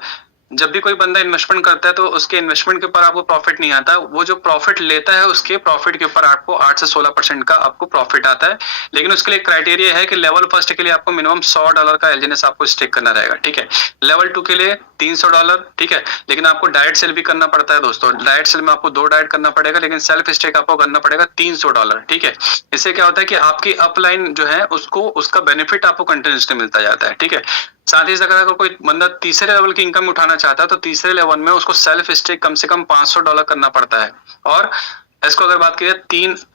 जब भी कोई बंदा इन्वेस्टमेंट करता है तो उसके इन्वेस्टमेंट के ऊपर आपको प्रॉफिट नहीं आता, वो जो प्रॉफिट लेता है उसके प्रॉफिट के ऊपर आपको 8 से 16% का आपको प्रॉफिट आता है। लेकिन उसके लिए क्राइटेरिया है कि लेवल फर्स्ट के लिए आपको मिनिमम $100 का एलजीएनएस आपको स्टेक करना रहेगा। ठीक है, लेवल 2 के लिए $300। ठीक है, लेकिन आपको डायरेक्ट सेल भी करना पड़ता है दोस्तों। डायरेक्ट सेल में आपको 2 डायरेक्ट करना पड़ेगा, लेकिन सेल्फ स्टेक आपको करना पड़ेगा $300। ठीक है, इससे क्या होता है कि आपकी अपलाइन जो है उसको उसका बेनिफिट आपको कंटिन्यूसली मिलता जाता है। ठीक है, साथ ही अगर कोई बंदा तीसरे लेवल की इनकम उठाना चाहता है तो तीसरे लेवल में उसको सेल्फ स्टेक कम से कम $500 करना पड़ता है। और इसको अगर बात करें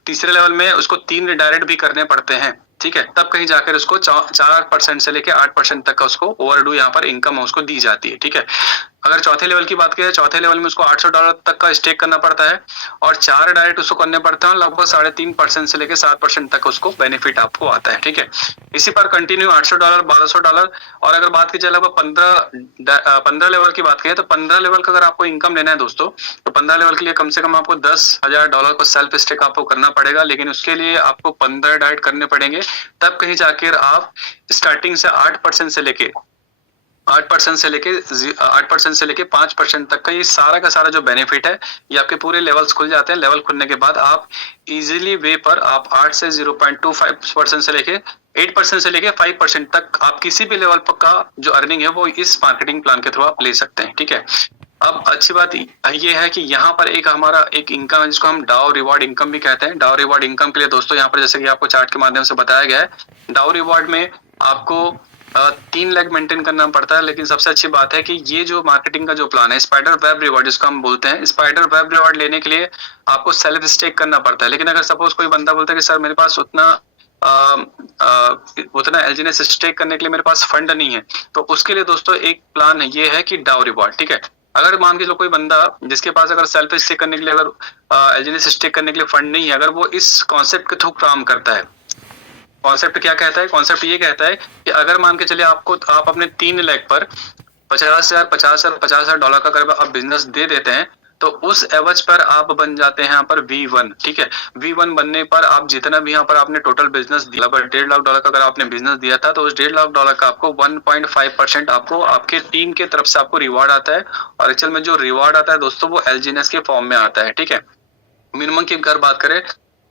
तीसरे लेवल में उसको 3 डायरेक्ट भी करने पड़ते हैं। ठीक है, तब कहीं जाकर उसको 4% से लेके 8% तक का उसको ओवरड्यू यहाँ पर इनकम उसको दी जाती है। ठीक है, अगर चौथे लेवल की बात करें, चौथे लेवल में उसको $800 तक का स्टेक करना पड़ता है और 4 डायरेक्ट उसको करने पड़ते हैं। लगभग 3.5% से लेके 7% तक उसको बेनिफिट आपको आता है। ठीक है, इसी पर कंटिन्यू $800, $1200। और अगर बात की जाए लगभग 15 लेवल की बात करें तो 15 लेवल का अगर आपको इनकम लेना है दोस्तों तो 15 लेवल के लिए कम से कम आपको $10,000 को सेल्फ स्टेक आपको करना पड़ेगा। लेकिन उसके लिए आपको 15 डायरेक्ट करने पड़ेंगे, तब कहीं जाकर आप स्टार्टिंग से 8% से लेके 8% से लेके 5% तक का ये सारा का सारा जो बेनिफिट है ये आपके पूरे लेवल्स खुल जाते हैं। लेवल खुलने के बाद आप इजीली वे पर आप 8 से 0.25% से लेके 8% से लेके 5% तक आप किसी भी लेवल पर का जो अर्निंग है वो इस मार्केटिंग प्लान के थ्रू आप ले सकते हैं। ठीक है, अब अच्छी बात ये है कि यहाँ पर एक हमारा एक इनकम है जिसको हम डाउ रिवॉर्ड इनकम भी कहते हैं। डाउ रिवॉर्ड इनकम के लिए दोस्तों यहाँ पर जैसे कि आपको चार्ट के माध्यम से बताया गया है, डाउ रिवॉर्ड में आपको 3 लाख मेंटेन करना पड़ता है। लेकिन सबसे अच्छी बात है कि ये जो मार्केटिंग का जो प्लान है स्पाइडर वेब रिवॉर्ड जिसको हम बोलते हैं, स्पाइडर वेब रिवॉर्ड लेने के लिए आपको सेल्फ स्टेक करना पड़ता है। लेकिन अगर सपोज कोई बंदा बोलता है कि सर मेरे पास उतना एलजीएनएस स्टेक करने के लिए मेरे पास फंड नहीं है, तो उसके लिए दोस्तों एक प्लान ये है कि डाउ रिवॉर्ड। ठीक है, अगर मान के चलो कोई बंदा जिसके पास अगर सेल्फ स्टेक करने के लिए अगर एलजीएनएस स्टेक करने के लिए फंड नहीं है, अगर वो इस कॉन्सेप्ट के थ्रू काम करता है। कॉन्सेप्ट क्या कहता है? कॉन्सेप्ट ये कहता है कि अगर मान के चलिए आप अपने 3 लाख पर $50,000 का अगर आप बिजनेस दे देते हैं तो उस एवज पर आप बन जाते हैं यहाँ पर V1। ठीक है, V1 बनने पर आप जितना भी यहाँ पर आपने टोटल बिजनेस दिया, $1.5 लाख का अगर आपने बिजनेस दिया था तो उस $1.5 लाख का आपको 1.5% आपको आपके टीम के तरफ से आपको रिवॉर्ड आता है। और एक्चुअल में जो रिवॉर्ड आता है दोस्तों वो एलजीएनएस के फॉर्म में आता है। ठीक है, मिनिमम की अगर बात करें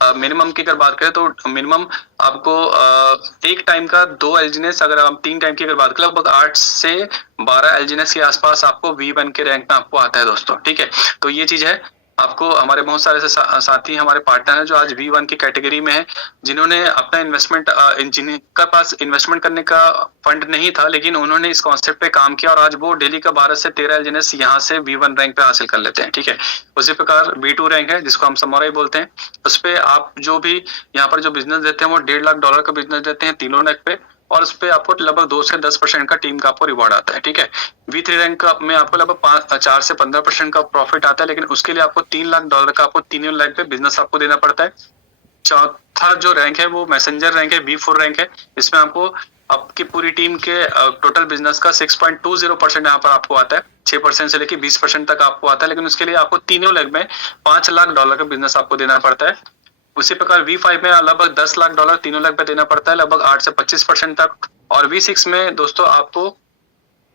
तो मिनिमम आपको एक टाइम का 2 एलजीएनएस, अगर आप 3 टाइम की अगर बात करें लगभग 8 से 12 एलजीएनएस के आसपास आपको V1 के रैंक में आपको आता है दोस्तों। ठीक है, तो ये चीज है। आपको हमारे बहुत सारे साथी हमारे पार्टनर हैं जो आज V1 की कैटेगरी में है, जिन्होंने अपना इन्वेस्टमेंट जिनका पास इन्वेस्टमेंट करने का फंड नहीं था लेकिन उन्होंने इस कॉन्सेप्ट पे काम किया और आज वो डेली का 12 से 13 एलजीएनएस यहाँ से V1 रैंक पे हासिल कर लेते हैं। ठीक है, उसी प्रकार V2 रैंक है जिसको हम समोराई बोलते हैं, उस पे आप जो भी यहाँ पर जो बिजनेस देते हैं वो $1.5 लाख का बिजनेस देते हैं 3 लाख पे, और उस पे आपको लगभग 2 से 10% का टीम का आपको रिवॉर्ड आता है। ठीक है, V3 रैंक में आपको लगभग 4 से 15% का प्रॉफिट आता है, लेकिन उसके लिए आपको $3 लाख का आपको 3 लाख पे बिजनेस आपको देना पड़ता है। चौथा जो रैंक है वो मैसेंजर रैंक है, V4 रैंक है। इसमें आपको आपकी पूरी टीम के टोटल बिजनेस का 6.20% यहाँ पर आपको आता है, 6% से लेके 20% तक आपको आता है। लेकिन उसके लिए आपको 3 लाख में $5 लाख का बिजनेस आपको देना पड़ता है। उसी प्रकार V5 में लगभग $10 लाख 3 लाख पे देना पड़ता है, लगभग 8 से 25% तक। और V6 में दोस्तों आपको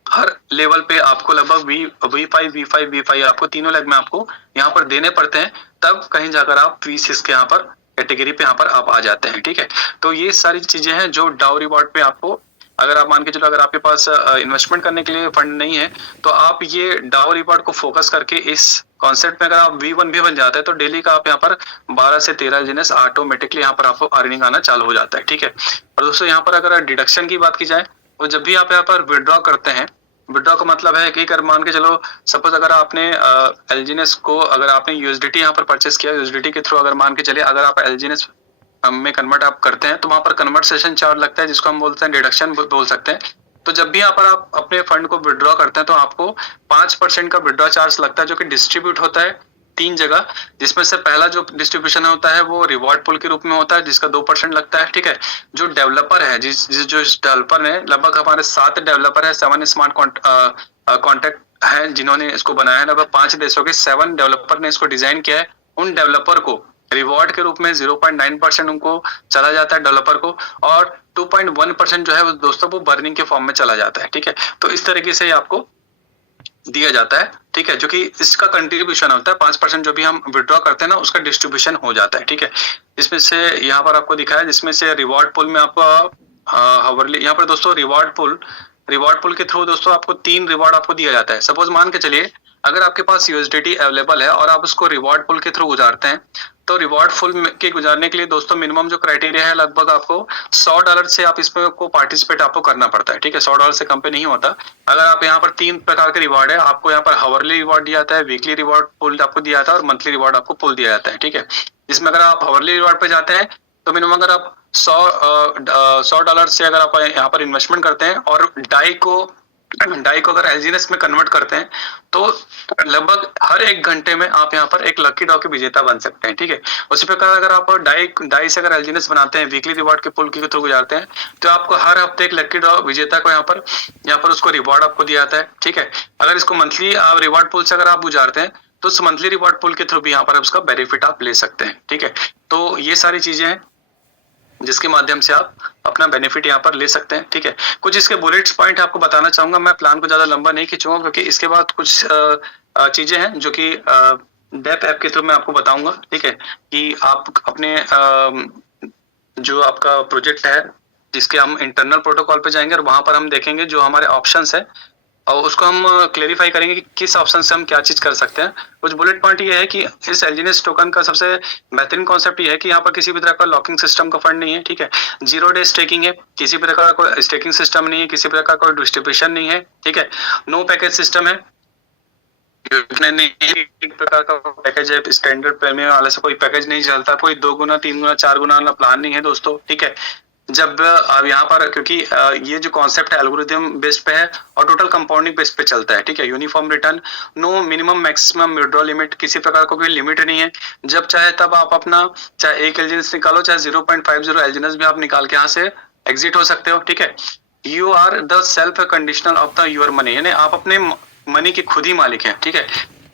हर लेवल पे आपको लगभग V5 आपको 3 लाख में आपको यहाँ पर देने पड़ते हैं, तब कहीं जाकर आप V6 के यहाँ पर कैटेगरी पे यहाँ पर आप आ जाते हैं। ठीक है, तो ये सारी चीजें हैं जो डाउ रिवॉर्ड पे आपको, अगर आप मान के चलो अगर आपके पास इन्वेस्टमेंट करने के लिए फंड नहीं है तो आप ये डाउ रिवॉर्ड को फोकस करके इस कॉन्सेप्ट में अगर आप V1 भी बन जाते हैं तो डेली का आप यहाँ पर 12 से 13 एलजीएनएस ऑटोमेटिकली यहाँ पर आपको अर्निंग आना चालू हो जाता है। ठीक है, और दोस्तों यहाँ पर अगर डिडक्शन की बात की जाए तो जब भी आप यहाँ पर विड्रॉ करते हैं, विड्रॉ का मतलब है कि अगर मान के चलो सपोज अगर आपने एलजीएनएस को अगर आपने यूएसडीटी यहाँ पर परचेस किया, यूएसडीटी के थ्रू अगर मान के चलिए अगर आप एलजीएनएस में कन्वर्ट आप करते हैं तो वहां पर कन्वर्सेशन चार्ज लगता है जिसको हम बोलते हैं डिडक्शन बोल सकते हैं। तो जब भी यहाँ पर आप अपने फंड को विड्रॉ करते हैं तो आपको 5% का विड्रॉ चार्ज लगता है, जो कि डिस्ट्रीब्यूट होता है 3 जगह, जिसमें से पहला जो डिस्ट्रीब्यूशन होता है वो रिवॉर्ड पूल के रूप में होता है, जिसका 2% लगता है। ठीक है, जो डेवलपर है, जो इस डेवलपर ने, लगभग हमारे 7 डेवलपर है, 7 स्मार्ट कॉन्ट्रैक्ट है जिन्होंने इसको बनाया है, लगभग 5 देशों के 7 डेवलपर ने इसको डिजाइन किया है। उन डेवलपर को रिवॉर्ड के रूप में 0.9% उनको चला जाता है डेवलपर को, और 2.1% जो है वो दोस्तों वो बर्निंग के फॉर्म में चला जाता है। ठीक है, तो इस तरीके से आपको दिया जाता है। ठीक है, जो कि इसका कंट्रीब्यूशन होता है 5% जो भी हम विड्रॉ करते हैं ना, उसका डिस्ट्रीब्यूशन हो जाता है। ठीक है, इसमें से यहाँ पर आपको दिखाया, जिसमें से रिवॉर्ड पूल में आपको हावरली, यहाँ पर दोस्तों रिवॉर्ड पूल के थ्रू दोस्तों आपको 3 रिवॉर्ड आपको दिया जाता है। सपोज मान के चलिए अगर आपके पास यूएसडीटी अवेलेबल है और आप उसको रिवॉर्ड पूल के थ्रू गुजारते हैं, तो रिवॉर्ड पूल के गुजारने के लिए दोस्तों मिनिमम जो क्राइटेरिया है, लगभग आपको $100 से आप इसमें को पार्टिसिपेट आपको करना पड़ता है। ठीक है, $100 से कम पे नहीं होता। अगर आप यहाँ पर 3 प्रकार के रिवॉर्ड है, आपको यहाँ पर हावरली रिवॉर्ड दिया जाता है, वीकली रिवॉर्ड पूल आपको दिया जाता है, और मंथली रिवॉर्ड आपको पूल दिया जाता है। ठीक है, जिसमें अगर आप हावरली रिवॉर्ड पे जाते हैं तो मिनिमम अगर आप $100 से अगर आप यहाँ पर इन्वेस्टमेंट करते हैं और डाई को अगर एलजीएनएस में कन्वर्ट करते हैं, तो लगभग हर 1 घंटे में आप यहाँ पर एक लकी ड्रॉ के विजेता बन सकते हैं। ठीक है, उसी प्रकार अगर आप डाई से अगर एलजीएनएस बनाते हैं, वीकली रिवॉर्ड के पुल के थ्रू गुजारते हैं, तो आपको हर हफ्ते एक लकी ड्रॉ विजेता को यहाँ पर उसको रिवॉर्ड आपको दिया जाता है। ठीक है, अगर इसको मंथली आप रिवॉर्ड पुल से अगर आप गुजारते हैं, तो उस मंथली रिवॉर्ड पुल के थ्रू भी यहाँ पर उसका बेनिफिट आप ले सकते हैं। ठीक है, तो ये सारी चीजें हैं जिसके माध्यम से आप अपना बेनिफिट यहाँ पर ले सकते हैं। ठीक है, कुछ इसके बुलेट्स पॉइंट आपको बताना चाहूंगा, मैं प्लान को ज्यादा लंबा नहीं खींचूंगा, क्योंकि इसके बाद कुछ चीजें हैं जो कि डेप ऐप के थ्रू मैं आपको बताऊंगा। ठीक है, कि आप अपने जो आपका प्रोजेक्ट है, जिसके हम इंटरनल प्रोटोकॉल पे जाएंगे और वहां पर हम देखेंगे जो हमारे ऑप्शंस है, और उसको हम क्लेरिफाई करेंगे कि किस ऑप्शन से हम क्या चीज कर सकते हैं। कुछ बुलेट पॉइंट ये है कि इस एलजीएनएस टोकन का सबसे बेहतरीन कॉन्सेप्ट ये है कि यहाँ पर किसी भी तरह का लॉकिंग सिस्टम का फंड नहीं है। ठीक है, 0 डे स्टेकिंग है, किसी भी प्रकार का कोई स्टेकिंग सिस्टम नहीं है, किसी प्रकार का कोई डिस्ट्रीब्यूशन नहीं है। ठीक है, नो पैकेज सिस्टम है, एक प्रकार का पैकेज है, स्टैंडर्ड प्रीमियम वाले से कोई पैकेज नहीं चलता, कोई 2 गुना 3 गुना 4 गुना वाला प्लान नहीं है दोस्तों। ठीक है, जब अब यहाँ पर क्योंकि ये जो कॉन्सेप्ट है एल्गोरिथम बेस्ड पे है और टोटल कंपाउंडिंग बेस्ड पे चलता है। ठीक है, uniform return, no minimum maximum withdraw limit, किसी प्रकार का कोई लिमिट नहीं है। जब चाहे तब आप अपना चाहे 1 एलजीएनएस निकालो, चाहे 0.50 एलजीएनएस भी आप निकाल के यहाँ से एग्जिट हो सकते हो। ठीक है, you are the self conditional of the your money, यानी आप अपने मनी के खुद ही मालिक हैं। ठीक है,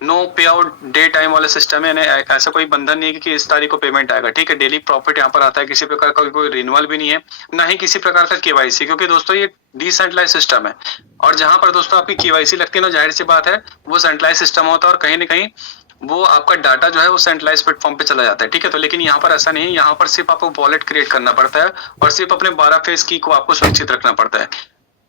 नो पे आउट डे टाइम वाला सिस्टम है, ऐसा कोई बंधन नहीं है कि इस तारीख को पेमेंट आएगा। ठीक है, डेली प्रॉफिट यहाँ पर आता है, किसी प्रकार का कोई रिन्यूअल भी नहीं है, ना ही किसी प्रकार का केवाईसी, क्योंकि दोस्तों ये डिसेंट्रलाइज सिस्टम है, और जहां पर दोस्तों आपकी केवाईसी लगती है ना, जाहिर सी बात है वो सेंट्रलाइज सिस्टम होता है, और कहीं ना कहीं वो आपका डाटा जो है वो सेंट्रलाइज प्लेटफॉर्म पे चला जाता है। ठीक है, तो लेकिन यहाँ पर ऐसा नहीं है, यहाँ पर सिर्फ आपको वॉलेट क्रिएट करना पड़ता है और सिर्फ अपने 12 फेज की को आपको सुरक्षित रखना पड़ता है।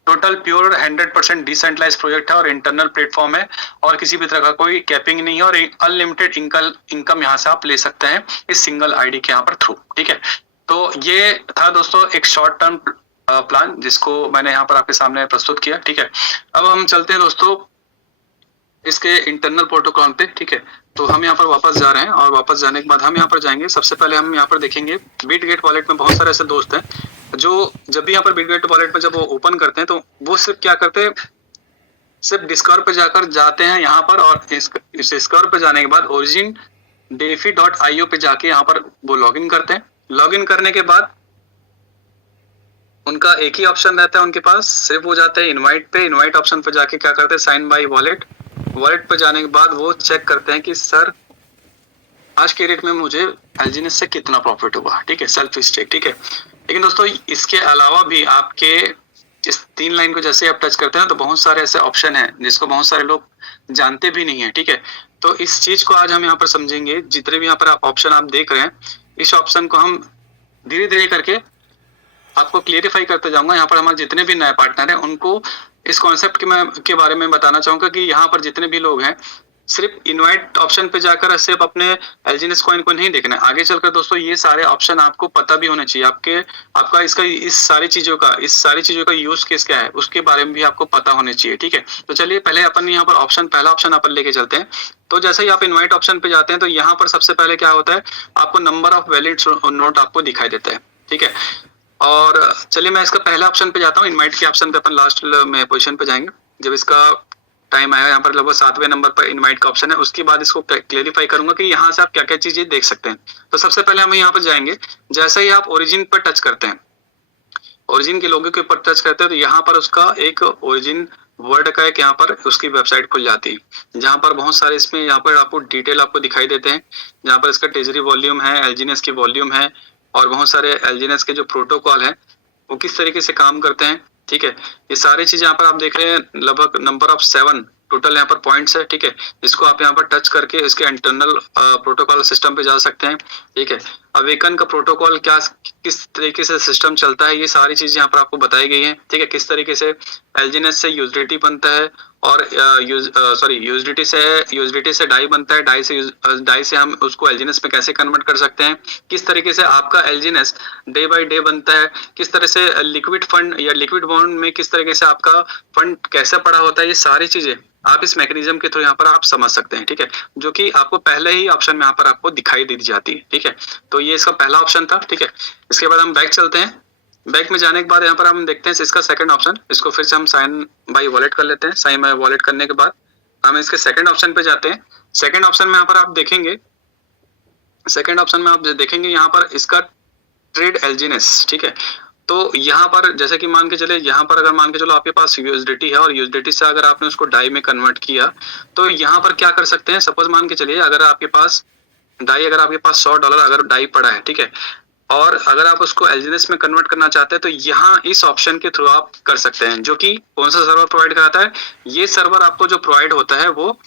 टोटल प्योर 100% डिसेंट्रलाइज प्रोजेक्ट है और इंटरनल प्लेटफॉर्म है, और किसी भी तरह का कोई कैपिंग नहीं है, और अनलिमिटेड इनकम यहाँ से आप ले सकते हैं इस सिंगल आईडी के यहाँ पर थ्रू। ठीक है, तो ये था दोस्तों एक शॉर्ट टर्म प्लान जिसको मैंने यहाँ पर आपके सामने प्रस्तुत किया। ठीक है, अब हम चलते हैं दोस्तों इसके इंटरनल प्रोटोकॉल पे। ठीक है, तो हम यहाँ पर वापस जा रहे हैं, और वापस जाने के बाद हम यहाँ पर जाएंगे, सबसे पहले हम यहाँ पर देखेंगे बिटगेट वॉलेट में बहुत सारे ऐसे दोस्त हैं जो जब भी यहाँ पर बिटगेट वॉलेट में जब वो ओपन करते हैं तो वो सिर्फ क्या करते हैं, सिर्फ डिस्कवर पे जाकर जाते हैं यहाँ पर, और इस डिस्कवर पे जाने के बाद ओरिजिन defi.io पे जाके यहाँ पर वो लॉगिन करते हैं। लॉगिन करने के बाद उनका एक ही ऑप्शन रहता है उनके पास, सिर्फ वो जाते हैं इनवाइट पे, इनवाइट ऑप्शन पे जाके क्या करते हैं, साइन बाय वॉलेट। वॉलेट पे जाने के बाद वो चेक करते हैं कि सर आज के रेट में मुझे एलजीएनएस से कितना प्रॉफिट हुआ। ठीक है, सेल्फ स्टेक। ठीक है, लेकिन दोस्तों इसके अलावा भी आपके इस 3 लाइन को जैसे आप टच करते हैं तो बहुत सारे ऐसे ऑप्शन हैं जिसको बहुत सारे लोग जानते भी नहीं है। ठीक है, तो इस चीज को आज हम यहाँ पर समझेंगे। जितने भी यहाँ पर ऑप्शन आप देख रहे हैं, इस ऑप्शन को हम धीरे धीरे करके आपको क्लियरिफाई करते जाऊंगा। यहाँ पर हमारे जितने भी नए पार्टनर हैं उनको इस कॉन्सेप्ट के बारे में बताना चाहूंगा कि यहाँ पर जितने भी लोग हैं सिर्फ इनवाइट ऑप्शन पे जाकर सिर्फ अपने एलजीएनएस कॉइन को नहीं देखना है, आगे चलकर दोस्तों ये सारे ऑप्शन आपको पता भी होना चाहिए। आपका इसका इस सारी चीजों का यूज केस क्या है उसके बारे में भी आपको पता होना चाहिए। ठीक है, तो चलिए पहले अपन यहाँ पर पहला ऑप्शन अपन लेके चलते हैं। तो जैसे ही आप इनवाइट ऑप्शन पे जाते हैं तो यहाँ पर सबसे पहले क्या होता है, आपको नंबर ऑफ वैलिड नोट आपको दिखाई देता है। ठीक है, और चलिए मैं इसका पहला ऑप्शन पे जाता हूँ, इनवाइट के ऑप्शन पे अपन लास्ट में पोजीशन पे जाएंगे जब इसका टाइम आएगा। यहाँ पर लगभग 7वें नंबर पर इनवाइट का ऑप्शन है, उसके बाद इसको क्लेरिफाई करूंगा कि यहाँ से आप क्या क्या चीजें देख सकते हैं। तो सबसे पहले हम यहाँ पर जाएंगे, जैसे ही आप ओरिजिन पर टच करते हैं, ओरिजिन के लोगो के ऊपर टच करते हैं, तो यहाँ पर उसका एक ओरिजिन वर्ड का एक यहाँ पर उसकी वेबसाइट खुल जाती है, जहाँ पर बहुत सारे इसमें यहाँ पर आपको डिटेल आपको दिखाई देते हैं, जहाँ पर इसका ट्रेजरी वॉल्यूम है, एलजीएनएस की वॉल्यूम है, और बहुत सारे एलजीएनएस के जो प्रोटोकॉल है वो किस तरीके से काम करते हैं। ठीक है, ये सारी चीजें यहाँ पर आप देख रहे हैं, लगभग नंबर ऑफ 7 टोटल यहाँ पर पॉइंट्स है। ठीक है, जिसको आप यहाँ पर टच करके इसके इंटरनल प्रोटोकॉल सिस्टम पे जा सकते हैं। ठीक है, अवेकन का प्रोटोकॉल क्या किस तरीके से सिस्टम चलता है, ये सारी चीजें यहाँ पर आपको बताई गई हैं। ठीक है, किस तरीके से एलजीएनएस से यूएसडीटी बनता है, और यूएसडीटी से डाई बनता है, डाई से हम उसको एलजीएनएस में कैसे कन्वर्ट कर सकते हैं, किस तरीके से आपका एलजीएनएस डे बाय डे बनता है, किस तरह से लिक्विड फंड या लिक्विड बॉन्ड में किस तरीके से आपका फंड कैसे पड़ा होता है, ये सारी चीजें आप इस मैकेनिज्म के थ्रू यहाँ पर आप समझ सकते हैं। ठीक है, जो कि आपको पहले ही ऑप्शन में यहाँ पर आपको दिखाई दी जाती है। ठीक है, तो ये इसका पहला ऑप्शन था। ठीक है, इसके बाद हम बैक चलते हैं। बैक में जाने के बाद यहाँ पर हम देखते हैं इसका सेकंड ऑप्शन, इसको फिर से हम साइन बाय वॉलेट कर लेते हैं। साइन बाय वॉलेट करने के बाद हम इसके सेकंड ऑप्शन पे जाते हैं। सेकंड ऑप्शन में यहाँ पर आप देखेंगे, सेकंड ऑप्शन में आप देखेंगे यहाँ पर इसका ट्रेड एलजीएनएस। ठीक है, तो यहाँ पर जैसे कि मान के चले, यहाँ पर अगर मान के चलो आपके पास यूएसडीटी है और यूएसडीटी से अगर आपने उसको डाई में कन्वर्ट किया, तो यहाँ पर क्या कर सकते हैं, सपोज मान के चलिए अगर आपके पास डाई, अगर आपके पास $100 अगर डाई पड़ा है, ठीक है, और अगर आप उसको एलजीएनएस में कन्वर्ट करना चाहते हैं, तो यहाँ इस ऑप्शन के थ्रू आप कर सकते हैं। जो कि कौन सा सर्वर प्रोवाइड कराता है, ये सर्वर आपको जो प्रोवाइड होता है वो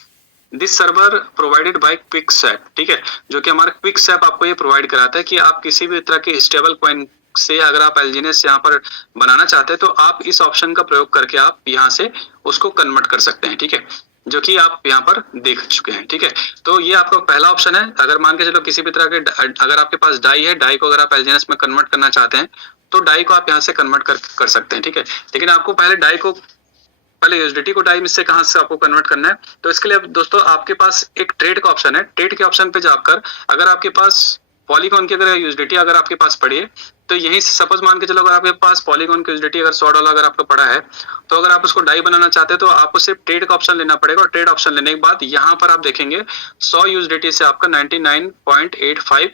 दिस सर्वर प्रोवाइडेड बाय क्विकसैप। ठीक है, जो कि हमारा क्विकसैप आपको ये प्रोवाइड कराता है कि आप किसी भी तरह के स्टेबल कॉइन से अगर आप एलजीएनएस यहाँ पर बनाना चाहते हैं, तो आप इस ऑप्शन का प्रयोग करके आप यहाँ से उसको कन्वर्ट कर सकते हैं। ठीक है, जो कि आप यहाँ पर देख चुके हैं। ठीक है, तो ये आपका पहला ऑप्शन है। अगर मान के चलो किसी भी तरह के अगर आपके पास डाई है, डाई को अगर आप एलजीएनएस में कन्वर्ट करना चाहते हैं, तो डाई को आप यहाँ से कन्वर्ट कर सकते हैं। ठीक है, लेकिन आपको पहले डाई को, पहले यूएसडीटी को डाई में से कहां से आपको कन्वर्ट करना है, तो इसके लिए दोस्तों आपके पास एक ट्रेड का ऑप्शन है। ट्रेड के ऑप्शन पे जाकर अगर आपके पास पॉलीगॉन की अगर यूएसडीटी अगर आपके पास पड़ी है, तो यहीं से सपोज मान के चलो अगर आपके पास पॉलीगॉन की यूएसडीटी अगर $100 अगर आपका पड़ा है, तो अगर आप उसको डाई बनाना चाहते हैं, तो आपको सिर्फ ट्रेड का ऑप्शन लेना पड़ेगा। और ट्रेड ऑप्शन लेने के बाद यहाँ पर आप देखेंगे 100 यूएसडीटी से आपका 99.85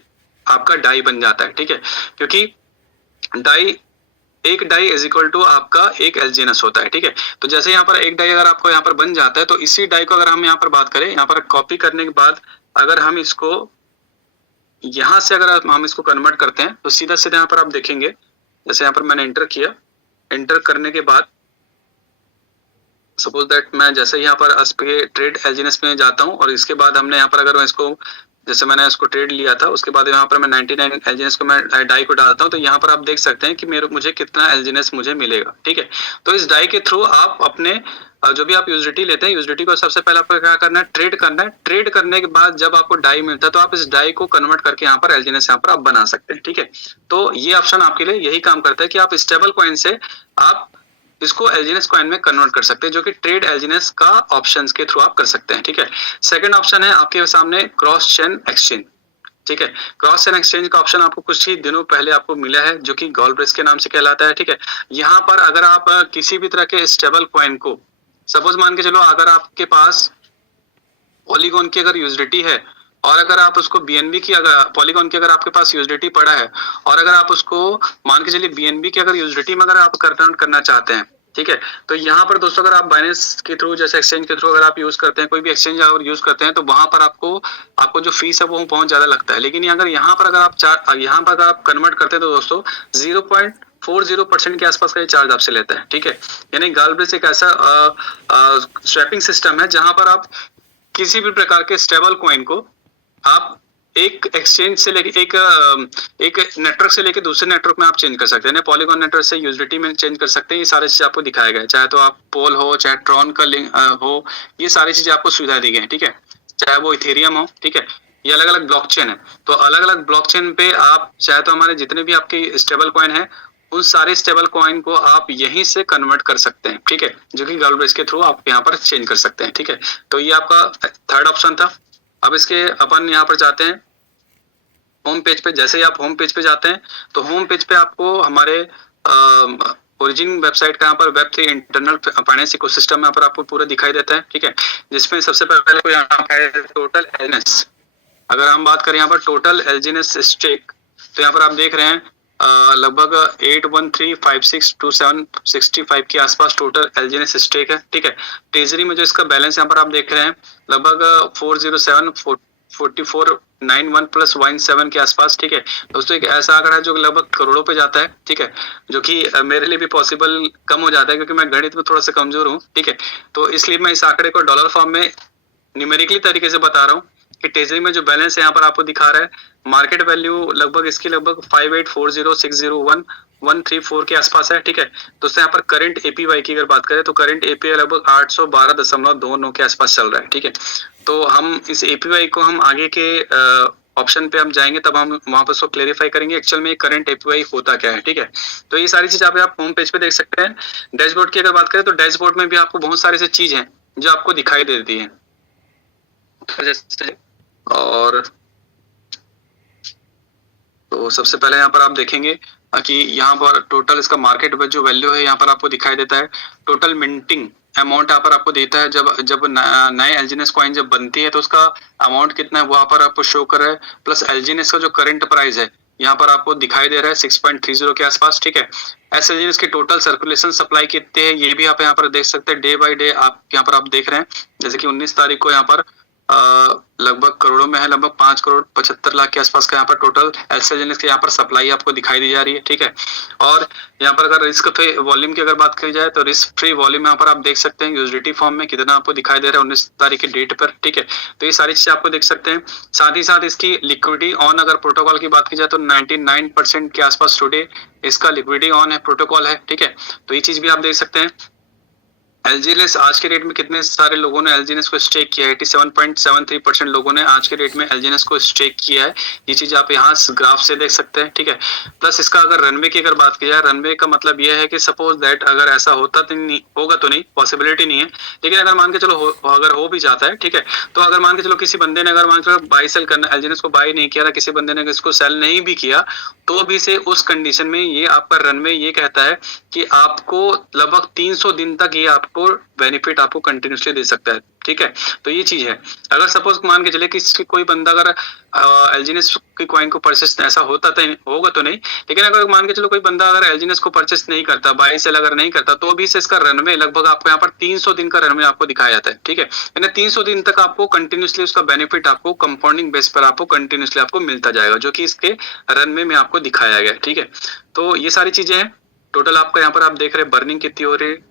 आपका डाई बन जाता है। ठीक है, क्योंकि डाई, एक डाई इज इक्वल टू आपका एक एलजीएनएस होता है। ठीक है, तो जैसे यहाँ पर एक डाई अगर आपको यहाँ पर बन जाता है, तो इसी डाई को अगर हम यहाँ पर बात करें, यहाँ पर कॉपी करने के बाद अगर हम इसको यहाँ से अगर हम इसको कन्वर्ट करते हैं, तो सीधा सीधा यहाँ पर आप देखेंगे, जैसे यहाँ पर मैंने एंटर किया, एंटर करने के बाद सपोज दैट मैं जैसे यहाँ पर ट्रेड एलजीएनएस में जाता हूँ, और इसके बाद हमने यहाँ पर अगर मैं इसको, जैसे मैंने इसको ट्रेड लिया था, उसके बाद यहाँ पर मैं 99 एलजीएनएस को मैं डाई को डालता हूँ, तो यहाँ पर आप देख सकते हैं कि मुझे कितना एलजीएनएस मुझे मिलेगा। ठीक है, तो इस डाई के थ्रू आप अपने जो भी आप यूएसडीटी लेते हैं, यूएसडीटी को सबसे पहले आपको क्या करना है, ट्रेड करना है। ट्रेड करने के बाद जब आपको डाई मिलता है, तो आप इस डाई को कन्वर्ट करके यहाँ पर एलजीएनएस यहाँ पर आप बना सकते हैं। ठीक है, तो ये ऑप्शन आपके लिए यही काम करता है कि आप स्टेबल कॉइन से आप इसको एलजीएनएस कॉइन में कन्वर्ट कर सकते हैं, जो कि ट्रेड एलजीएनएस का ऑप्शंस के थ्रू आप कर सकते हैं। ठीक है, सेकंड ऑप्शन है आपके सामने क्रॉस चेन एक्सचेंज। ठीक है, क्रॉस चेन एक्सचेंज का ऑप्शन आपको कुछ ही दिनों पहले आपको मिला है, जो कि गोल्डब्रिज के नाम से कहलाता है। ठीक है, यहाँ पर अगर आप किसी भी तरह के स्टेबल कॉइन को, सपोज मान के चलो अगर आपके पास पॉलीगॉन की अगर यूएसडीटी है, और अगर आप उसको बीएनबी की, अगर पॉलीगॉन की अगर आपके पास यूएसडीटी पड़ा है, और अगर आप उसको मान के चलिए बीएनबी की अगर यूएसडीटी में अगर आप कन्वर्ट करना चाहते हैं, ठीक है, तो यहाँ पर दोस्तों अगर आप बाइनेंस के थ्रू, जैसे एक्सचेंज के थ्रू अगर आप यूज करते हैं, कोई भी एक्सचेंज अगर यूज करते हैं, तो वहां पर आपको जो फीस है वो बहुत ज्यादा लगता है। लेकिन अगर यहाँ पर अगर आप कन्वर्ट करते हैं, तो दोस्तों 0.40% के आसपास का ये चार्ज आपसे लेता है। ठीक है, यानी गोल्डब्रिज एक ऐसा स्वैपिंग सिस्टम है जहां पर आप किसी भी प्रकार के स्टेबल कॉइन को आप एक एक्सचेंज से लेके एक नेटवर्क से लेके दूसरे नेटवर्क में आप चेंज कर सकते हैं। पॉलीगॉन नेटवर्क से यूएसडीटी में चेंज कर सकते हैं। ये सारी चीजें आपको दिखाया गया है, चाहे तो आप पोल हो, चाहे ट्रॉन का लिंक हो, ये सारी चीजें आपको सुविधा दी गई है। ठीक है, चाहे वो इथेरियम हो, ठीक है, ये अलग अलग ब्लॉकचेन है। तो अलग अलग ब्लॉकचेन पे आप चाहे तो हमारे जितने भी आपके स्टेबल कॉइन है, उन सारे स्टेबल कॉइन को आप यहीं से कन्वर्ट कर सकते हैं। ठीक है, जो कि गोल्डब्रिज के थ्रू आप यहाँ पर चेंज कर सकते हैं। ठीक है, तो ये आपका थर्ड ऑप्शन था। अब इसके अपन यहाँ पर जाते हैं होम होम पेज पे, जैसे ही आप होम पेज पे जाते हैं तो होम पेज पे आपको हमारे ओरिजिन वेबसाइट का यहाँ पर Web3 इंटरनल फाइनेंस इकोसिस्टम यहाँ पर आपको पूरा दिखाई देता है, ठीक है। जिसमें सबसे पहले को यहाँ पे टोटल एलजीएनएस, अगर हम बात करें यहाँ पर टोटल एलजीएनएस स्टेक, तो यहाँ पर आप देख रहे हैं लगभग 81356265 के आसपास टोटल एलजीएनएस स्टेक है, ठीक है। ट्रेजरी में जो इसका बैलेंस यहाँ पर आप देख रहे हैं लगभग 4074491 प्लस 17 के आसपास, ठीक है। दोस्तों एक ऐसा आंकड़ा है जो लगभग करोड़ों पे जाता है, ठीक है, जो कि मेरे लिए भी पॉसिबल कम हो जाता है क्योंकि मैं गणित में थोड़ा सा कमजोर हूँ, ठीक है। तो इसलिए मैं इस आंकड़े को डॉलर फॉर्म में न्यूमेरिकली तरीके से बता रहा हूँ कि ट्रेजरी में जो बैलेंस है यहाँ पर आपको दिखा रहा है, मार्केट वैल्यू लगभग इसकी लगभग 5840601134 के आसपास है, ठीक है। दोस्तों यहाँ पर करंट एपीवाई की अगर बात करें तो करंट एपीवाई लगभग 812.29 के आसपास चल रहा है, ठीक है। तो हम इस एपीवाई को हम आगे के ऑप्शन पे हम जाएंगे तब हम वहां पर उसको क्लेरिफाई करेंगे एक्चुअल में करंट एपीवाई होता क्या है, ठीक है। तो ये सारी चीज आप होम पेज पे देख सकते हैं। डैशबोर्ड की अगर बात करें तो डैशबोर्ड में भी आपको बहुत सारी सी चीज है जो आपको दिखाई देती है, जैसे और तो सबसे पहले यहाँ पर आप देखेंगे कि यहाँ पर टोटल इसका मार्केट में जो वैल्यू है यहाँ पर आपको दिखाई देता है। टोटल मिंटिंग अमाउंट यहाँ पर आपको देता है, जब नए एलजीएनएस कॉइन जब बनती है तो उसका अमाउंट कितना है वहां पर आपको शो कर रहा है, प्लस एलजीएनएस का जो करंट प्राइस है यहाँ पर आपको दिखाई दे रहा है 6.30 के आसपास, ठीक है। एलजीएनएस की टोटल सर्कुलेशन सप्लाई कितने हैं ये भी आप यहाँ पर देख सकते हैं। डे बाय डे आप यहाँ पर आप देख रहे हैं, जैसे कि 19 तारीख को यहाँ पर लगभग करोड़ों में है, लगभग 5,75,00,000 के आसपास का यहाँ पर टोटल एलजीएनएस के यहाँ पर सप्लाई आपको दिखाई दी जा रही है, ठीक है। और यहाँ पर अगर रिस्क फ्री वॉल्यूम की अगर बात करी जाए तो रिस्क फ्री वॉल्यूम यहाँ पर आप देख सकते हैं यूएसडीटी फॉर्म में कितना आपको दिखाई दे रहा है 19 तारीख के डेट पर, ठीक है। तो ये सारी चीजें आपको देख सकते हैं। साथ ही साथ इसकी लिक्विडिटी ऑन अगर प्रोटोकॉल की बात की जाए तो 99% के आसपास टुडे इसका लिक्विडिटी ऑन है, प्रोटोकॉल है, ठीक है। तो ये चीज भी आप देख सकते हैं। एलजीएनएस आज के डेट में कितने सारे लोगों ने एलजीएनएस को स्टेक किया है, 87.73% लोगों ने आज के डेट में एलजीएनएस को स्टेक किया है। ये चीज आप यहाँ ग्राफ से देख सकते हैं, ठीक है। प्लस इसका अगर रनवे की अगर बात की जाए, रनवे का मतलब यह है कि सपोज दैट अगर ऐसा होता तो नहीं होगा, तो नहीं पॉसिबिलिटी नहीं है, लेकिन अगर मान के चलो अगर हो भी जाता है, ठीक है। तो अगर मान के चलो किसी बंदे ने अगर मान के चलो बाई सेल करना, एलजीएनएस को बाई नहीं किया था, किसी बंदे ने इसको सेल नहीं भी किया, तो भी से उस कंडीशन में ये आपका रनवे ये कहता है कि आपको लगभग 300 दिन तक ये आपको बेनिफिट आपको कंटिन्यूसली दे सकता है, ठीक है। तो ये चीज है। अगर सपोज मान के चले कि कोई बंदा अगर एलजीएनएस की कॉइन को परचेस ऐसा होता तो होगा तो नहीं, लेकिन अगर मान के चलो कोई बंदा अगर एलजीएनएस को परचेस नहीं करता, बाई सेल अगर नहीं करता, तो भी से इसका रनवे लगभग आपको यहाँ पर 300 दिन का रनवे आपको दिखाया जाता है, ठीक है। यानी 300 दिन तक आपको कंटिन्यूसली उसका बेनिफिट आपको कंपाउंडिंग बेस पर आपको कंटिन्यूसली आपको मिलता जाएगा, जो कि इसके रनवे में आपको दिखाया गया, ठीक है। तो ये सारी चीजें हैं। टोटल आपका यहाँ पर आप देख रहे हैं बर्निंग कितनी हो रही है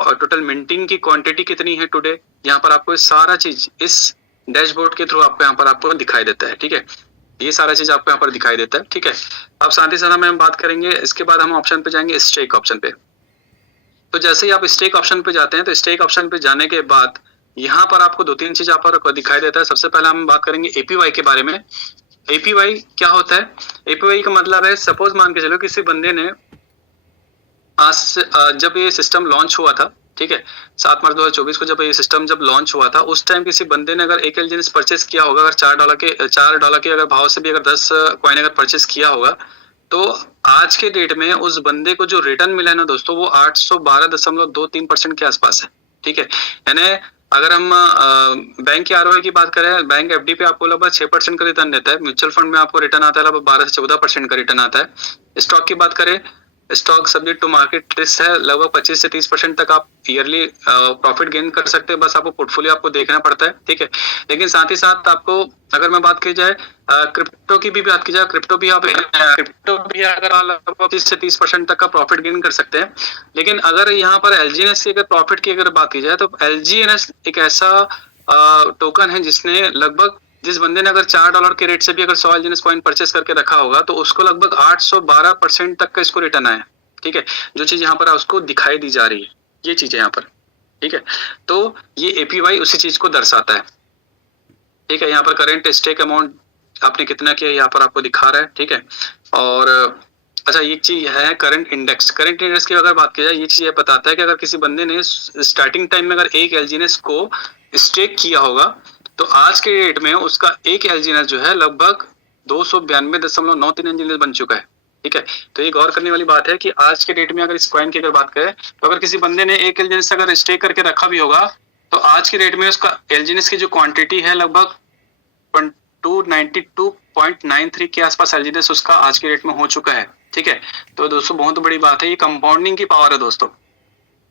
और टोटल मिंटिंग की क्वांटिटी कितनी है टुडे, यहाँ पर आपको सारा चीज इस डैशबोर्ड के थ्रू आपको यहाँ पर आपको दिखाई देता है, ठीक है। ये सारा चीज आपको यहाँ पर दिखाई देता है, ठीक है। अब साथ ही साथ हम बात करेंगे, इसके बाद हम ऑप्शन पे जाएंगे स्टेक ऑप्शन पे। तो जैसे ही आप स्टेक ऑप्शन पे जाते हैं तो स्टेक ऑप्शन पे जाने के बाद यहाँ पर आपको 2-3 चीज यहाँ पर दिखाई देता है। सबसे पहले हम बात करेंगे एपीवाई के बारे में। एपीवाई क्या होता है? एपीवाई का मतलब है, सपोज मान के चलो किसी बंदे ने जब ये सिस्टम लॉन्च हुआ था, ठीक है, 7 मार्च 2024 को जब ये सिस्टम जब लॉन्च हुआ था, उस टाइम किसी बंदे ने अगर एक एलजीएनएस परचेस किया होगा, अगर $4 के अगर भाव से भी अगर 10 कॉइन अगर परचेस किया होगा, तो आज के डेट में उस बंदे को जो रिटर्न मिला है ना दोस्तों, वो 812.23% के आसपास है, ठीक है। यानी अगर हम बैंक की आरओआई की बात करें, बैंक एफडी पे आपको लगभग 6% का रिटर्न देता है, म्यूचुअल फंड में आपको रिटर्न आता है लगभग 12 से 14% का रिटर्न आता है। स्टॉक की बात करें, stock subject to market risk है, लगभग 25 से 30% तक आप ईयरली प्रॉफिट गेन कर सकते हैं, बस आपको पोर्टफोलियो आपको देखना पड़ता है, ठीक है। लेकिन साथ ही साथ आपको अगर मैं बात की जाए क्रिप्टो की भी बात की जाए, क्रिप्टो भी अगर लगभग 25 से 30% तक का प्रॉफिट गेन कर सकते हैं। लेकिन अगर यहाँ पर एलजीएनएस की अगर प्रॉफिट की अगर बात की जाए तो एलजीएनएस एक ऐसा टोकन है जिसने लगभग, जिस बंदे ने अगर $4 के रेट से भी अगर 100 एलजीएनएस कॉइन परचेस करके रखा होगा तो उसको लगभग 812% तक का इसको रिटर्न आया, ठीक है। जो चीज यहाँ पर उसको दिखाई दी जा रही है, ये चीज है यहाँ पर, ठीक है। तो ये एपीवाई उसी चीज को दर्शाता है, ठीक है। यहाँ पर करंट स्टेक अमाउंट आपने कितना किया यहाँ पर आपको दिखा रहा है, ठीक है। और अच्छा, ये चीज है करंट इंडेक्स। करंट इंडेक्स की अगर बात की जाए, ये चीज ये बताता है कि अगर किसी बंदे ने स्टार्टिंग टाइम में अगर एक एलजीएनएस को स्टेक किया होगा तो आज के डेट में उसका एक एलजीएनएस जो है लगभग 292.93 एलजीएनएस बन चुका है। ठीक है, तो ये गौर करने वाली बात है कि आज के डेट में अगर इस कॉइन की अगर बात करें तो अगर किसी बंदे ने 1 एलजीएनएस अगर स्टेक करके रखा भी होगा तो आज के डेट में उसका एलजीएनएस की जो क्वांटिटी है लगभग 292.93 के आसपास एलजीएनएस उसका आज के डेट में हो चुका है। ठीक है, तो दोस्तों बहुत बड़ी बात है, ये कंपाउंडिंग की पावर है दोस्तों,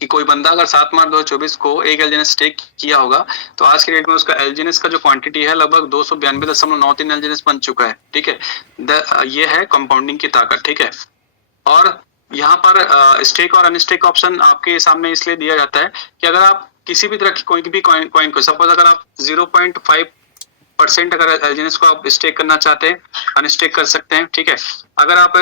कि कोई बंदा अगर 7 मार्च 2024 को 1 एलजीएनएस स्टेक किया होगा तो आज के डेट में उसका एलजीएनएस का जो क्वांटिटी है लगभग 292.93 एलजीएनएस बन चुका है। ठीक है, ये है कंपाउंडिंग की ताकत। ठीक है, और यहाँ पर स्टेक और अनस्टेक ऑप्शन आपके सामने इसलिए दिया जाता है कि अगर आप किसी भी तरह की कोई भी कॉइन को, सपोज अगर आप 0.5% अगर एलजीएनएस को आप स्टेक करना चाहते हैं, अनस्टेक कर सकते हैं। ठीक है, अगर आप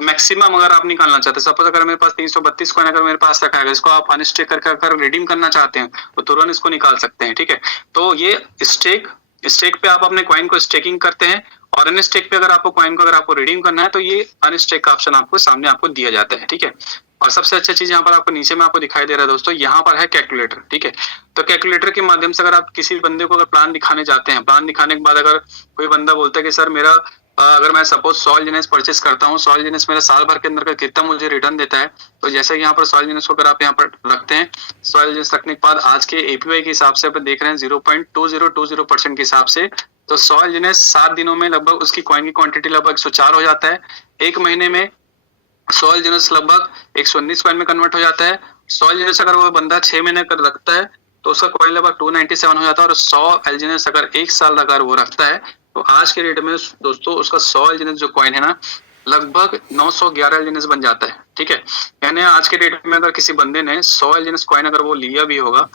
मैक्सिमम अगर आप निकालना चाहते हैं, सपोज अगर मेरे पास 332 कॉइन अगर मेरे पास रखा है, इसको आप अनस्टेक करके अगर रिडीम करना चाहते हैं तो तुरंत इसको निकाल सकते हैं। ठीक है, तो ये स्टेक पे आप अपने कॉइन को स्टेकिंग करते हैं और अनस्टेक पे अगर आपको कॉइन को अगर आपको रिडीम करना है तो ये अनस्टेक का ऑप्शन आपको सामने आपको दिया जाता है। ठीक है, और सबसे अच्छा चीज यहाँ पर आपको नीचे में आपको दिखाई दे रहा है दोस्तों, यहाँ पर है कैलकुलेटर। ठीक है, तो कैलकुलेटर के माध्यम से अगर आप किसी बंदे को अगर प्लान दिखाने जाते हैं, प्लान दिखाने के बाद अगर कोई बंदा बोलता है कि सर मेरा अगर मैं सपोज 100 एलजीएनएस परचेस करता हूँ, 100 एलजीएनएस मेरा साल भर के अंदर का कितना मुझे रिटर्न देता है, तो जैसे यहाँ पर 100 एलजीएनएस को अगर आप यहाँ पर रखते हैं, 100 एलजीएनएस रखने के बाद आज के एपीवाई के हिसाब से आप देख रहे हैं 0.2020% के हिसाब से, तो 100 एलजीएनएस 7 दिनों में लगभग उसकी कॉइन की क्वांटिटी लगभग 104 हो जाता है। एक महीने में 100 एलजीएनएस लगभग 119 कॉइन में कन्वर्ट हो जाता है। 100 एलजीएनएस अगर वो बंदा 6 महीने कर रखता है तो उसका कॉइन लगभग 297 हो जाता है, और 100 एलजीएनएस अगर 1 साल अगर वो रखता है तो आज के डेट में दोस्तों उसका 100 एलजीएनएस जो कॉइन है ना लगभग 911 एलजीएनएस बन जाता है। ठीक है, यानी आज के डेट में अगर किसी बंदे ने 100 एलजीएनएस कॉइन अगर वो लिया भी होगा,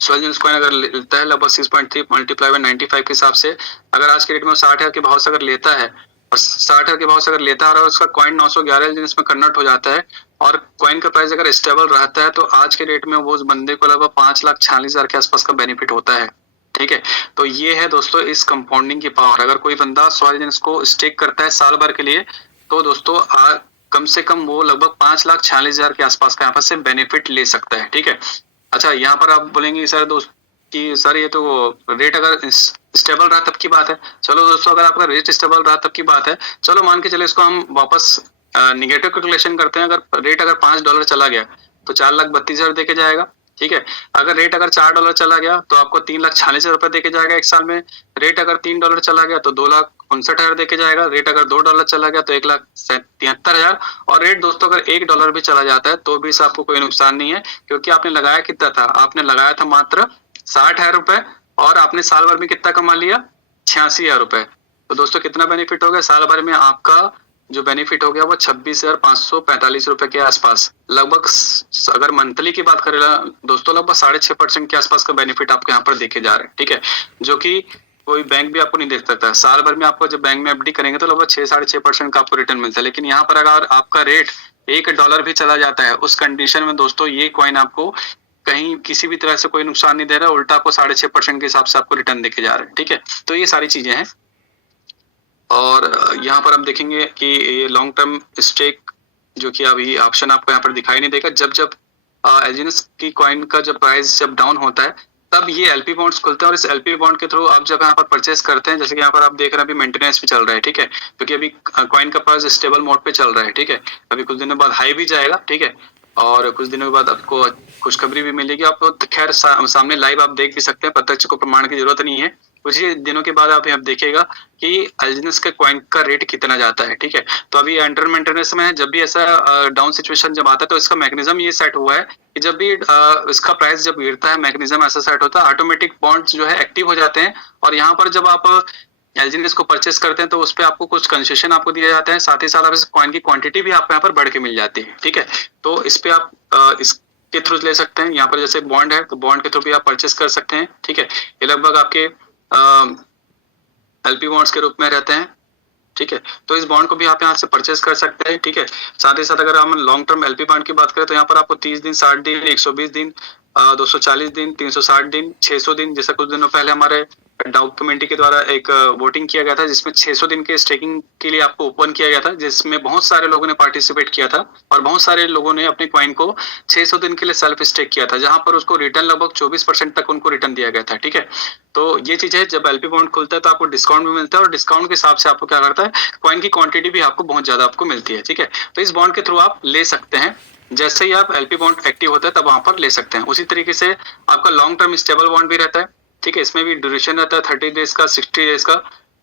100 एलजीएनएस कॉइन अगर लेता है लगभग 6.3 मल्टीप्लाई बाय 95 के हिसाब से, अगर आज के डेट में 60,000 के भाव से अगर लेता है और 60,000 के भाव से अगर लेता है और उसका कॉइन 911 एलजीएनएस में कन्वर्ट हो जाता है और कॉइन का प्राइस अगर स्टेबल रहता है तो आज के डेट में वो उस बंदे को लगभग 5,46,000 के आसपास का बेनिफिट होता है। ठीक है, तो ये है दोस्तों इस कंपाउंडिंग की पावर। अगर कोई बंदा 100 एलजीएनएस को स्टेक करता है साल भर के लिए तो दोस्तों कम से कम वो लगभग 5,46,000 के आसपास का यहाँ पर से बेनिफिट ले सकता है। ठीक है, अच्छा यहाँ पर आप बोलेंगे सर दोस्त कि सर ये तो रेट अगर स्टेबल रहा तब की बात है। चलो दोस्तों, अगर आपका रेट स्टेबल रहा तब की बात है, चलो मान के चले इसको हम वापस निगेटिव कैलकुलेशन करते हैं। अगर रेट अगर $5 चला गया तो 4,32,000 देके जाएगा। ठीक है, अगर रेट अगर $4 चला गया तो आपको 3,46,000 रुपए देके जाएगा एक साल में। रेट अगर $3 चला गया तो 2,59,000 देके जाएगा। रेट अगर $2 चला गया तो 1,73,000। और रेट दोस्तों अगर $1 भी चला जाता है तो भी इससे आपको कोई नुकसान नहीं है, क्योंकि आपने लगाया कितना था, आपने लगाया था मात्र 60,000 रुपए और आपने साल भर में कितना कमा लिया, 86,000 रुपए। तो दोस्तों कितना बेनिफिट हो गया, साल भर में आपका जो बेनिफिट हो गया वो 26,545 रुपए के आसपास। लगभग अगर मंथली की बात करें दोस्तों लगभग 6.5% के आसपास का बेनिफिट आपको यहाँ पर देखे जा रहे हैं। ठीक है, जो कि कोई बैंक भी आपको नहीं दे सकता। साल भर में आपको जब बैंक में एफडी करेंगे तो लगभग 6-6.5% का आपको रिटर्न मिलता है। लेकिन यहाँ पर अगर आपका रेट $1 भी चला जाता है उस कंडीशन में दोस्तों ये कॉइन आपको कहीं किसी भी तरह से कोई नुकसान नहीं दे रहा, उल्टा आपको 6.5% के हिसाब से आपको रिटर्न देके जा रहे हैं। ठीक है, तो ये सारी चीजें हैं। और यहाँ पर हम देखेंगे कि ये लॉन्ग टर्म स्टेक जो कि अभी ऑप्शन आपको यहाँ पर दिखाई नहीं देगा। जब एलजीएनएस की कॉइन का जब प्राइस जब डाउन होता है तब ये एलपी बॉन्ड्स खुलते हैं और इस एलपी बॉन्ड के थ्रू आप जब यहाँ पर परचेस करते हैं, जैसे कि यहाँ पर आप देख रहे हैं अभी मेंटेनेंस पे चल रहा है। ठीक है, क्योंकि अभी कॉइन का प्राइस स्टेबल मोड पे चल रहा है। ठीक है, अभी कुछ दिनों बाद हाई भी जाएगा। ठीक है, और कुछ दिनों के बाद आपको खुशखबरी भी मिलेगी। आपको खैर सामने लाइव आप देख भी सकते हैं, प्रत्यक्ष को प्रमाण की जरूरत नहीं है। कुछ ही दिनों के बाद आप देखेगा कि एलजीएनएस के कॉइन का रेट कितना जाता है। ठीक है, तो अभी अंडर मेंटेनेंस में है। जब भी ऐसा डाउन सिचुएशन जब आता है तो इसका मैकेनिज्म ये सेट हुआ है कि जब भी इसका प्राइस जब गिरता है, मैकेनिज्म ऐसा सेट होता है, ऑटोमेटिक बॉन्ड्स जो है एक्टिव हो जाते हैं। और यहाँ पर जब आप एलजीएनएस को परचेस करते हैं तो उस पर आपको कुछ कंसेशन आपको दिया जाता है, साथ ही साथ आप इस कॉइन की क्वांटिटी भी आपको यहाँ पर बढ़ के मिल जाती है। ठीक है, तो इस पे आप इसके थ्रू ले सकते हैं। यहाँ पर जैसे बॉन्ड है तो बॉन्ड के थ्रू भी आप परचेस कर सकते हैं। ठीक है, ये लगभग आपके एलपी बॉन्ड्स के रूप में रहते हैं। ठीक है, तो इस बॉन्ड को भी आप यहाँ से परचेस कर सकते हैं। ठीक है, साथ ही साथ अगर हम लॉन्ग टर्म एलपी बॉन्ड की बात करें तो यहाँ पर आपको 30 दिन, 60 दिन, 120 दिन, 240 दिन, 360 दिन, 600 दिन, जैसा कुछ दिनों पहले हमारे डाउ कम्युनिटी के द्वारा एक वोटिंग किया गया था, जिसमें 600 दिन के स्टेकिंग के लिए आपको ओपन किया गया था, जिसमें बहुत सारे लोगों ने पार्टिसिपेट किया था और बहुत सारे लोगों ने अपने कॉइन को 600 दिन के लिए सेल्फ स्टेक किया था, जहां पर उसको रिटर्न लगभग 24% तक उनको रिटर्न दिया गया था। ठीक है, तो ये चीज है, जब एलपी बॉन्ड खुलता है तो आपको डिस्काउंट भी मिलता है और डिस्काउंट के हिसाब से आपको क्या करता है, कॉइन की क्वांटिटी भी आपको बहुत ज्यादा आपको मिलती है। ठीक है, तो इस बॉन्ड के थ्रू आप ले सकते हैं, जैसे ही आप एलपी बॉन्ड एक्टिव होता है तब वहां पर ले सकते हैं। उसी तरीके से आपका लॉन्ग टर्म स्टेबल बॉन्ड भी रहता है। ठीक है, इसमें भी ड्यूरेशन रहता है 30 डेज का, 60 डेज का।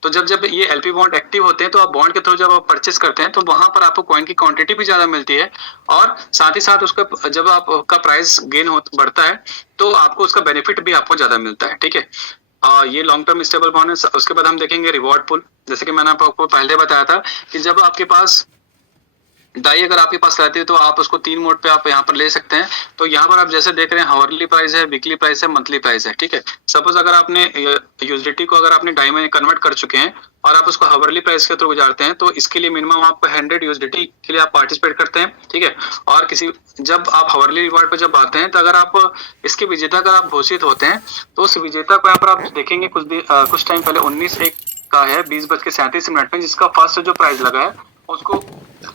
तो जब जब ये एलपी बॉन्ड एक्टिव होते हैं तो आप बॉन्ड के थ्रू जब आप परचेस करते हैं तो वहां पर आपको कॉइन की क्वांटिटी भी ज्यादा मिलती है और साथ ही साथ उसका जब आपका प्राइस गेन बढ़ता है तो आपको उसका बेनिफिट भी आपको ज्यादा मिलता है। ठीक है, ये लॉन्ग टर्म स्टेबल बॉन्ड है। उसके बाद हम देखेंगे रिवॉर्ड पुल। जैसे कि मैंने आपको पहले बताया था कि जब आपके पास डाई अगर आपके पास रहती है तो आप उसको 3 मोड पे आप यहाँ पर ले सकते हैं। तो यहाँ पर आप जैसे देख रहे हैं, हावरली प्राइस है, वीकली प्राइस है, मंथली प्राइस है। ठीक है, सपोज अगर आपने यूएसडीटी को अगर आपने डाई में कन्वर्ट कर चुके हैं और आप उसको हावरली प्राइस के थ्रू गुजारते हैं तो इसके लिए मिनिमम आप 100 यूएसडीटी के लिए आप पार्टिसिपेट करते हैं। ठीक है, और जब आप हावरली रिवॉर्ड पे जब आते हैं तो अगर आप इसके विजेता अगर आप घोषित होते हैं तो उस विजेता को यहाँ पर आप देखेंगे कुछ टाइम पहले 19/1 का है 20:37 में, जिसका फर्स्ट जो प्राइस लगा है उसको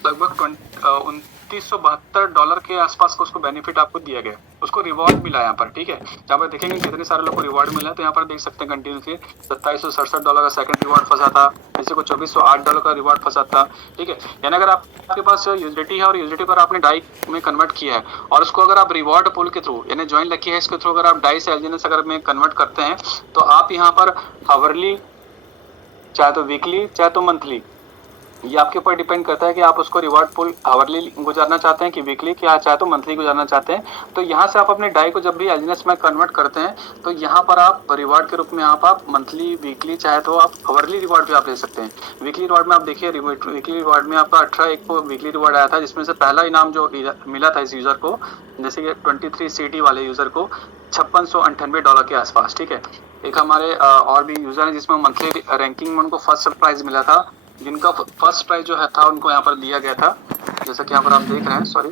लगभग $2972 के आसपास का उसको बेनिफिट आपको दिया गया, उसको रिवॉर्ड मिला यहाँ पर। ठीक है, यहाँ पर देखेंगे कितने सारे लोग को रिवॉर्ड मिला है, तो यहाँ पर देख सकते हैं कंटिन्यूसली $2767 का सेकंड रिवॉर्ड फंसा था, किसी को $2408 का रिवॉर्ड फंसा था। ठीक है, यानी अगर आपके पास यूएसडीटी है और यूएसडीटी पर आपने डाई में कन्वर्ट किया है और उसको अगर आप रिवॉर्ड पुल के थ्रू यानी ज्वाइन लकी है इसके थ्रू अगर आप डाई से एलजीएनएस अगर में कन्वर्ट करते हैं तो आप यहाँ पर हावरली चाहे तो वीकली चाहे तो मंथली, ये आपके ऊपर डिपेंड करता है कि आप उसको रिवॉर्ड पुल हावरली गुजारना चाहते हैं कि वीकली, कि चाहे तो मंथली गुजारना चाहते हैं। तो यहाँ से आप अपने डाई को जब भी एलजीएनएस में कन्वर्ट करते हैं तो यहाँ पर आप रिवॉर्ड के रूप में यहाँ पर आप मंथली, वीकली चाहे तो आप हावरली रिवॉर्ड भी आप ले सकते हैं। वीकली रिवॉर्ड में आप देखिए, वीकली रिवॉर्ड में आपका 18/1 को वीकली रिवॉर्ड आया था, जिसमें से पहला इनाम जो मिला था इस यूजर को, जैसे कि 23 CD वाले यूजर को $5698 के आसपास। ठीक है, एक हमारे और भी यूजर है जिसमें मंथली रैंकिंग में उनको फर्स्ट प्राइज मिला था, जिनका फर्स्ट प्राइज जो है था उनको यहाँ पर दिया गया था, जैसा कि यहाँ पर आप देख रहे हैं। सॉरी,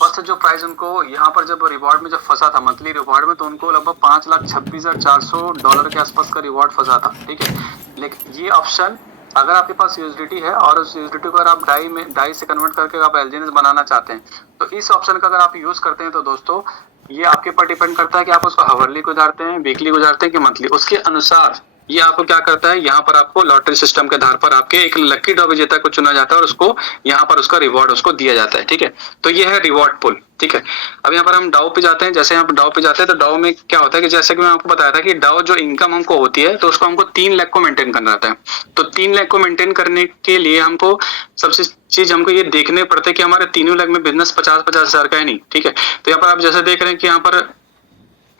फर्स्ट जो प्राइज उनको यहाँ पर जब रिवॉर्ड में जब फंसा था मंथली रिवॉर्ड में तो उनको लगभग $5,26,400 के आसपास का रिवॉर्ड फंसा था। ठीक है, लेकिन ये ऑप्शन अगर आपके पास यूएसडीटी है और उस यूएसडीटी को अगर आप डाई से कन्वर्ट करके आप एलजीएनएस बनाना चाहते हैं तो इस ऑप्शन का अगर आप यूज करते हैं तो दोस्तों ये आपके ऊपर डिपेंड करता है कि आप उसको हावरली गुजारते हैं, वीकली गुजारते हैं कि मंथली। उसके अनुसार ये आपको क्या करता है, यहाँ पर आपको लॉटरी सिस्टम के आधार पर आपके एक लकी ड्रॉ विजेता को चुना जाता है और उसको यहाँ पर उसका रिवॉर्ड उसको दिया जाता है। ठीक है, तो ये है रिवॉर्ड पुल। ठीक है, अब यहाँ पर हम डाउ पे जाते हैं। जैसे यहाँ पर डाउ पे जाते हैं तो डाउ में क्या होता है कि जैसे कि मैं आपको बताया था कि डाउ जो इनकम हमको होती है तो उसको हमको 3 लाख को मेंटेन करना रहता है। तो 3 लाख को मेंटेन करने के लिए हमको सबसे चीज हमको ये देखने पड़ते हैं कि हमारे तीनों लाख में बिजनेस 50-50 हजार का है नहीं। ठीक है, तो यहाँ पर आप जैसे देख रहे हैं कि यहाँ पर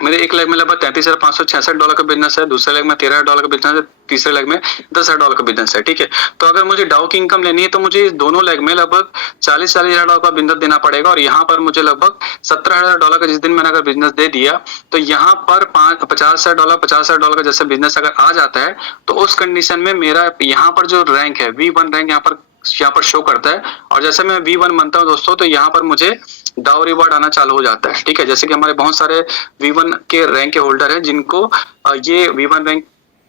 मेरे 1 लाख में लगभग $33,566 का बिजनेस है, दूसरे लाख में $13,000 का बिजनेस है, तीसरे लाख में $10,000 का बिजनेस है। ठीक है, तो अगर मुझे डाउ की इनकम लेनी है तो मुझे दोनों लाख में लगभग $40,000 का बिजनेस देना पड़ेगा और यहाँ पर मुझे लगभग $17,000 का जिस दिन मैंने अगर बिजनेस दे दिया तो यहाँ पर $50,000 का जैसे बिजनेस अगर आ जाता है तो उस कंडीशन में मेरा यहाँ पर जो रैंक है V1 रैंक यहाँ पर शो करता है और जैसे मैं V1 बनता हूँ दोस्तों तो यहाँ पर मुझे डाउ रिवॉर्ड आना चालू हो जाता है। ठीक है, जैसे कि हमारे बहुत सारे V1 के रैंक के होल्डर हैं जिनको ये V1 रैंक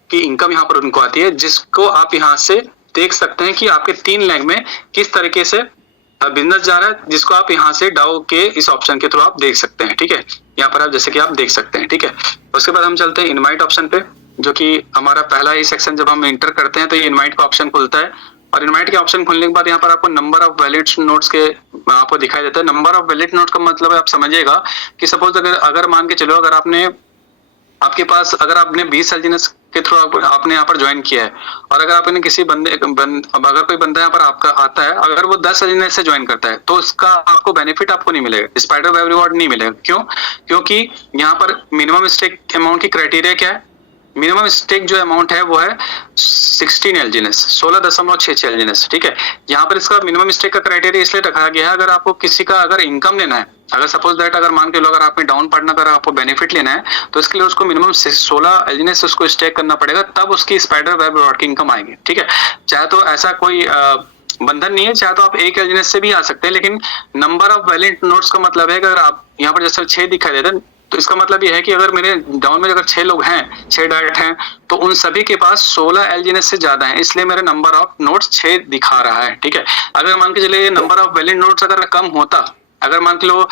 की इनकम यहाँ पर उनको आती है, जिसको आप यहाँ से देख सकते हैं कि आपके 3 लाख में किस तरीके से बिजनेस जा रहा है, जिसको आप यहाँ से डाउ के इस ऑप्शन के थ्रू आप देख सकते हैं। ठीक है, यहाँ पर आप जैसे कि आप देख सकते हैं। ठीक है, उसके बाद हम चलते हैं इनवाइट ऑप्शन पे, जो कि हमारा पहला ही सेक्शन जब हम एंटर करते हैं तो ये इनवाइट का ऑप्शन खुलता है और इनवाइट के ऑप्शन खुलने के बाद यहाँ पर आपको नंबर ऑफ वैलिड नोट्स के आपको दिखाई देता है। नंबर ऑफ वैलिड नोट्स का मतलब है, आप समझिएगा कि सपोज अगर मान के चलो अगर आपके पास अगर आपने 20 एलजीएनएस के थ्रू आपने यहाँ पर ज्वाइन किया है और अगर आपने किसी अगर कोई बंदा यहाँ पर आपका आता है, अगर वो 10 एलजीएनएस से ज्वाइन करता है तो उसका आपको बेनिफिट आपको नहीं मिलेगा, स्पाइडर वेब रिवॉर्ड नहीं मिलेगा। क्यों? क्योंकि यहाँ पर मिनिमम स्टेक अमाउंट की क्राइटेरिया क्या है, मिनिमम स्टेक जो अमाउंट है वो है 16 एलजीएनएस, 16.66 एलजीएनएस। ठीक है, यहाँ पर इसका मिनिमम स्टेक का क्राइटेरिया इसलिए रखा गया है अगर आपको किसी का अगर इनकम लेना है, अगर सपोज दैट अगर मान के लो अगर आपने डाउन पार्टनर का आपको बेनिफिट लेना है तो इसके लिए उसको मिनिमम 16 एलजीएनएस उसको स्टेक करना पड़ेगा, तब उसकी स्पाइडर वेब रिवॉर्ड की इनकम आएगी। ठीक है, चाहे तो ऐसा कोई बंधन नहीं है, चाहे तो आप 1 एलजीएनएस से भी आ सकते हैं, लेकिन नंबर ऑफ वैलिड नोट्स का मतलब है कि अगर आप यहाँ पर जैसे 6 दिखाई देते हैं तो इसका मतलब ये है कि अगर मेरे डाउन में अगर 6 लोग हैं, 6 डायरेक्ट हैं, तो उन सभी के पास 16 एलजीएनएस से ज्यादा है, इसलिए मेरा नंबर ऑफ नोड्स 6 दिखा रहा है। ठीक है, अगर मान के चलिए नंबर ऑफ वैलिड नोड्स अगर कम होता, अगर मान के लो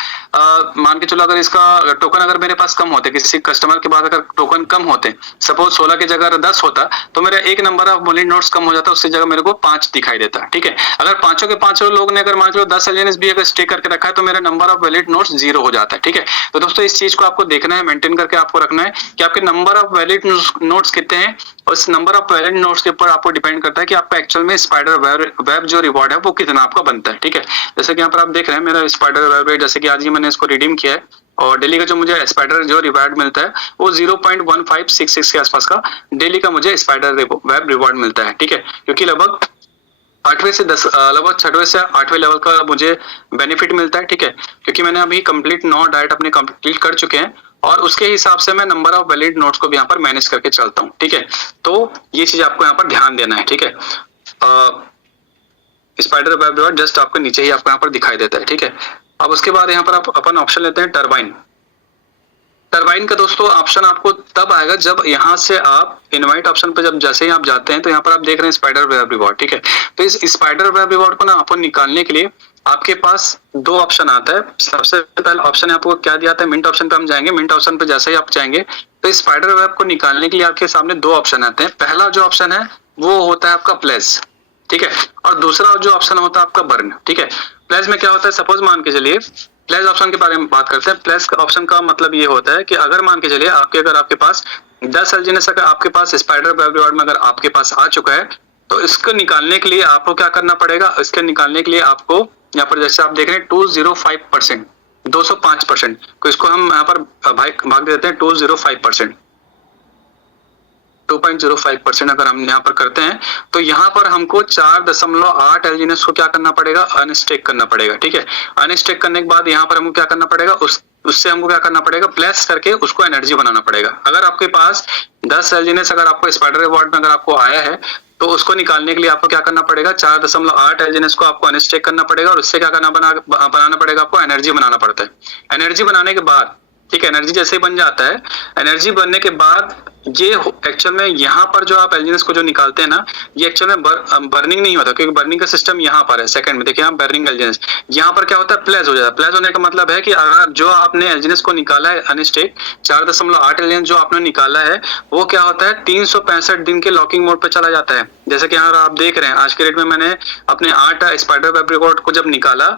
मान के चलो अगर इसका टोकन अगर मेरे पास कम होते, किसी कस्टमर के पास अगर टोकन कम होते, सपोज 16 की जगह 10 होता, तो मेरा एक नंबर ऑफ वैलिड नोड्स कम हो जाता, उसकी जगह मेरे को 5 दिखाई देता। ठीक है, अगर पांचों के पांचों लोग ने अगर मान के लो 10 एलजीएनएस भी अगर स्टे करके रखा है, तो मेरा नंबर ऑफ वैलिड नोड्स 0 हो जाता है। ठीक है, तो दोस्तों इस चीज को आपको देखना है, मेंटेन करके आपको रखना है कि आपके नंबर ऑफ वैलिड नोड्स कितने हैं, और इस नंबर ऑफ वैलिड नोड्स के ऊपर आपको डिपेंड करता है कि आपका एक्चुअल में स्पाइडर वेब जो रिवॉर्ड है वो कितना आपका बनता है। ठीक है, जैसे कि यहाँ पर आप देख रहे हैं मेरा स्पाइडर वेब रेट, जैसे कि आज ही मैंने इसको रिडीम किया है, और डेली का जो मुझे स्पाइडर जो रिवॉर्ड मिलता है वो 0.1566 के आसपास का डेली का मुझे स्पाइडर वेब रिवॉर्ड मिलता है। ठीक है, क्योंकि लगभग 8वें से 10 लगभग 6वें से 8वें लेवल का मुझे बेनिफिट मिलता है। ठीक है, क्योंकि मैंने अभी कंप्लीट 9 डाइट अपने कंप्लीट कर चुके हैं, और उसके हिसाब से मैं नंबर ऑफ वैलिड नोट्स को भी यहाँ पर मैनेज करके चलता हूँ। ठीक है, तो ये चीज आपको यहाँ पर ध्यान देना है। ठीक है, स्पाइडर वेब रिवॉर्ड जस्ट आपको नीचे ही आपको यहाँ पर दिखाई देता है। ठीक है, अब उसके बाद यहाँ पर आप अपन ऑप्शन लेते हैं टरबाइन। टरबाइन का दोस्तों ऑप्शन आपको तब आएगा जब यहाँ से आप इनवाइट ऑप्शन पे जब जैसे ही आप जाते हैं, तो यहाँ पर आप देख रहे हैं स्पाइडर वेब रिवॉर्ड। ठीक है, तो इस स्पाइडर वेब रिवॉर्ड को ना आपको निकालने के लिए आपके पास 2 ऑप्शन आता है। सबसे पहला ऑप्शन आपको क्या दिया था, मिंट ऑप्शन पे हम जाएंगे। मिंट ऑप्शन पे जैसे ही आप जाएंगे तो स्पाइडर वेब को निकालने के लिए आपके सामने 2 ऑप्शन आते हैं। पहला जो ऑप्शन है वो होता है आपका प्लेस। ठीक है, और दूसरा जो ऑप्शन होता है आपका बर्न। ठीक है, प्लेस में क्या होता है, सपोज मान के चलिए प्लेस ऑप्शन के बारे में बात करते हैं। प्लेस ऑप्शन का मतलब ये होता है कि अगर मान के चलिए अगर आपके पास 10 एलजीएनएस अगर आपके पास स्पाइडर वेब रिवॉर्ड में अगर आपके पास आ चुका है, तो इसको निकालने के लिए आपको क्या करना पड़ेगा, इसके निकालने के लिए आपको यहाँ पर जैसे आप देख रहे हैं 205%, 205%, तो इसको हम यहाँ पर भाग देते हैं 205%, 2.05% अगर हम यहाँ पर करते हैं, तो यहाँ पर हमको 4.8 एलजीएनएस को क्या करना पड़ेगा, अनस्टेक करना पड़ेगा। ठीक है, अनस्टेक करने के बाद यहाँ पर हमको क्या करना पड़ेगा, उससे हमको क्या करना पड़ेगा, प्लेस करके उसको एनर्जी बनाना पड़ेगा। अगर आपके पास 10 एलजीएनएस अगर आपको स्पाइडर रिवॉर्ड में अगर आपको आया है, तो उसको निकालने के लिए आपको क्या करना पड़ेगा, 4.8 एलजीएनएस को आपको अनस्टेक करना पड़ेगा, और उससे क्या करना बनाना पड़ेगा, आपको एनर्जी बनाना पड़ता है। एनर्जी बनाने के बाद, ठीक है, एनर्जी जैसे ही बन जाता है, एनर्जी बनने के बाद ये एक्चुअल में यहाँ पर जो आप एलजीएनएस को जो निकालते हैं ना, ये एक्चुअल में बर्निंग नहीं होता, क्योंकि बर्निंग का सिस्टम यहाँ पर है। सेकंड में देखिए आप बर्निंग एलजीएनएस, यहाँ पर क्या होता है, प्लेस हो जाता है। प्लेस होने का मतलब है कि अगर जो आपने एलजीएनएस को निकाला है अनस्टेक, 4.8 एलजीएनएस जो आपने निकाला है, वो क्या होता है 365 दिन के लॉकिंग मोड पे चला जाता है। जैसे कि यहाँ आप देख रहे हैं आज के डेट में मैंने अपने 8 स्पाइडर वेब रिवॉर्ड को जब निकाला,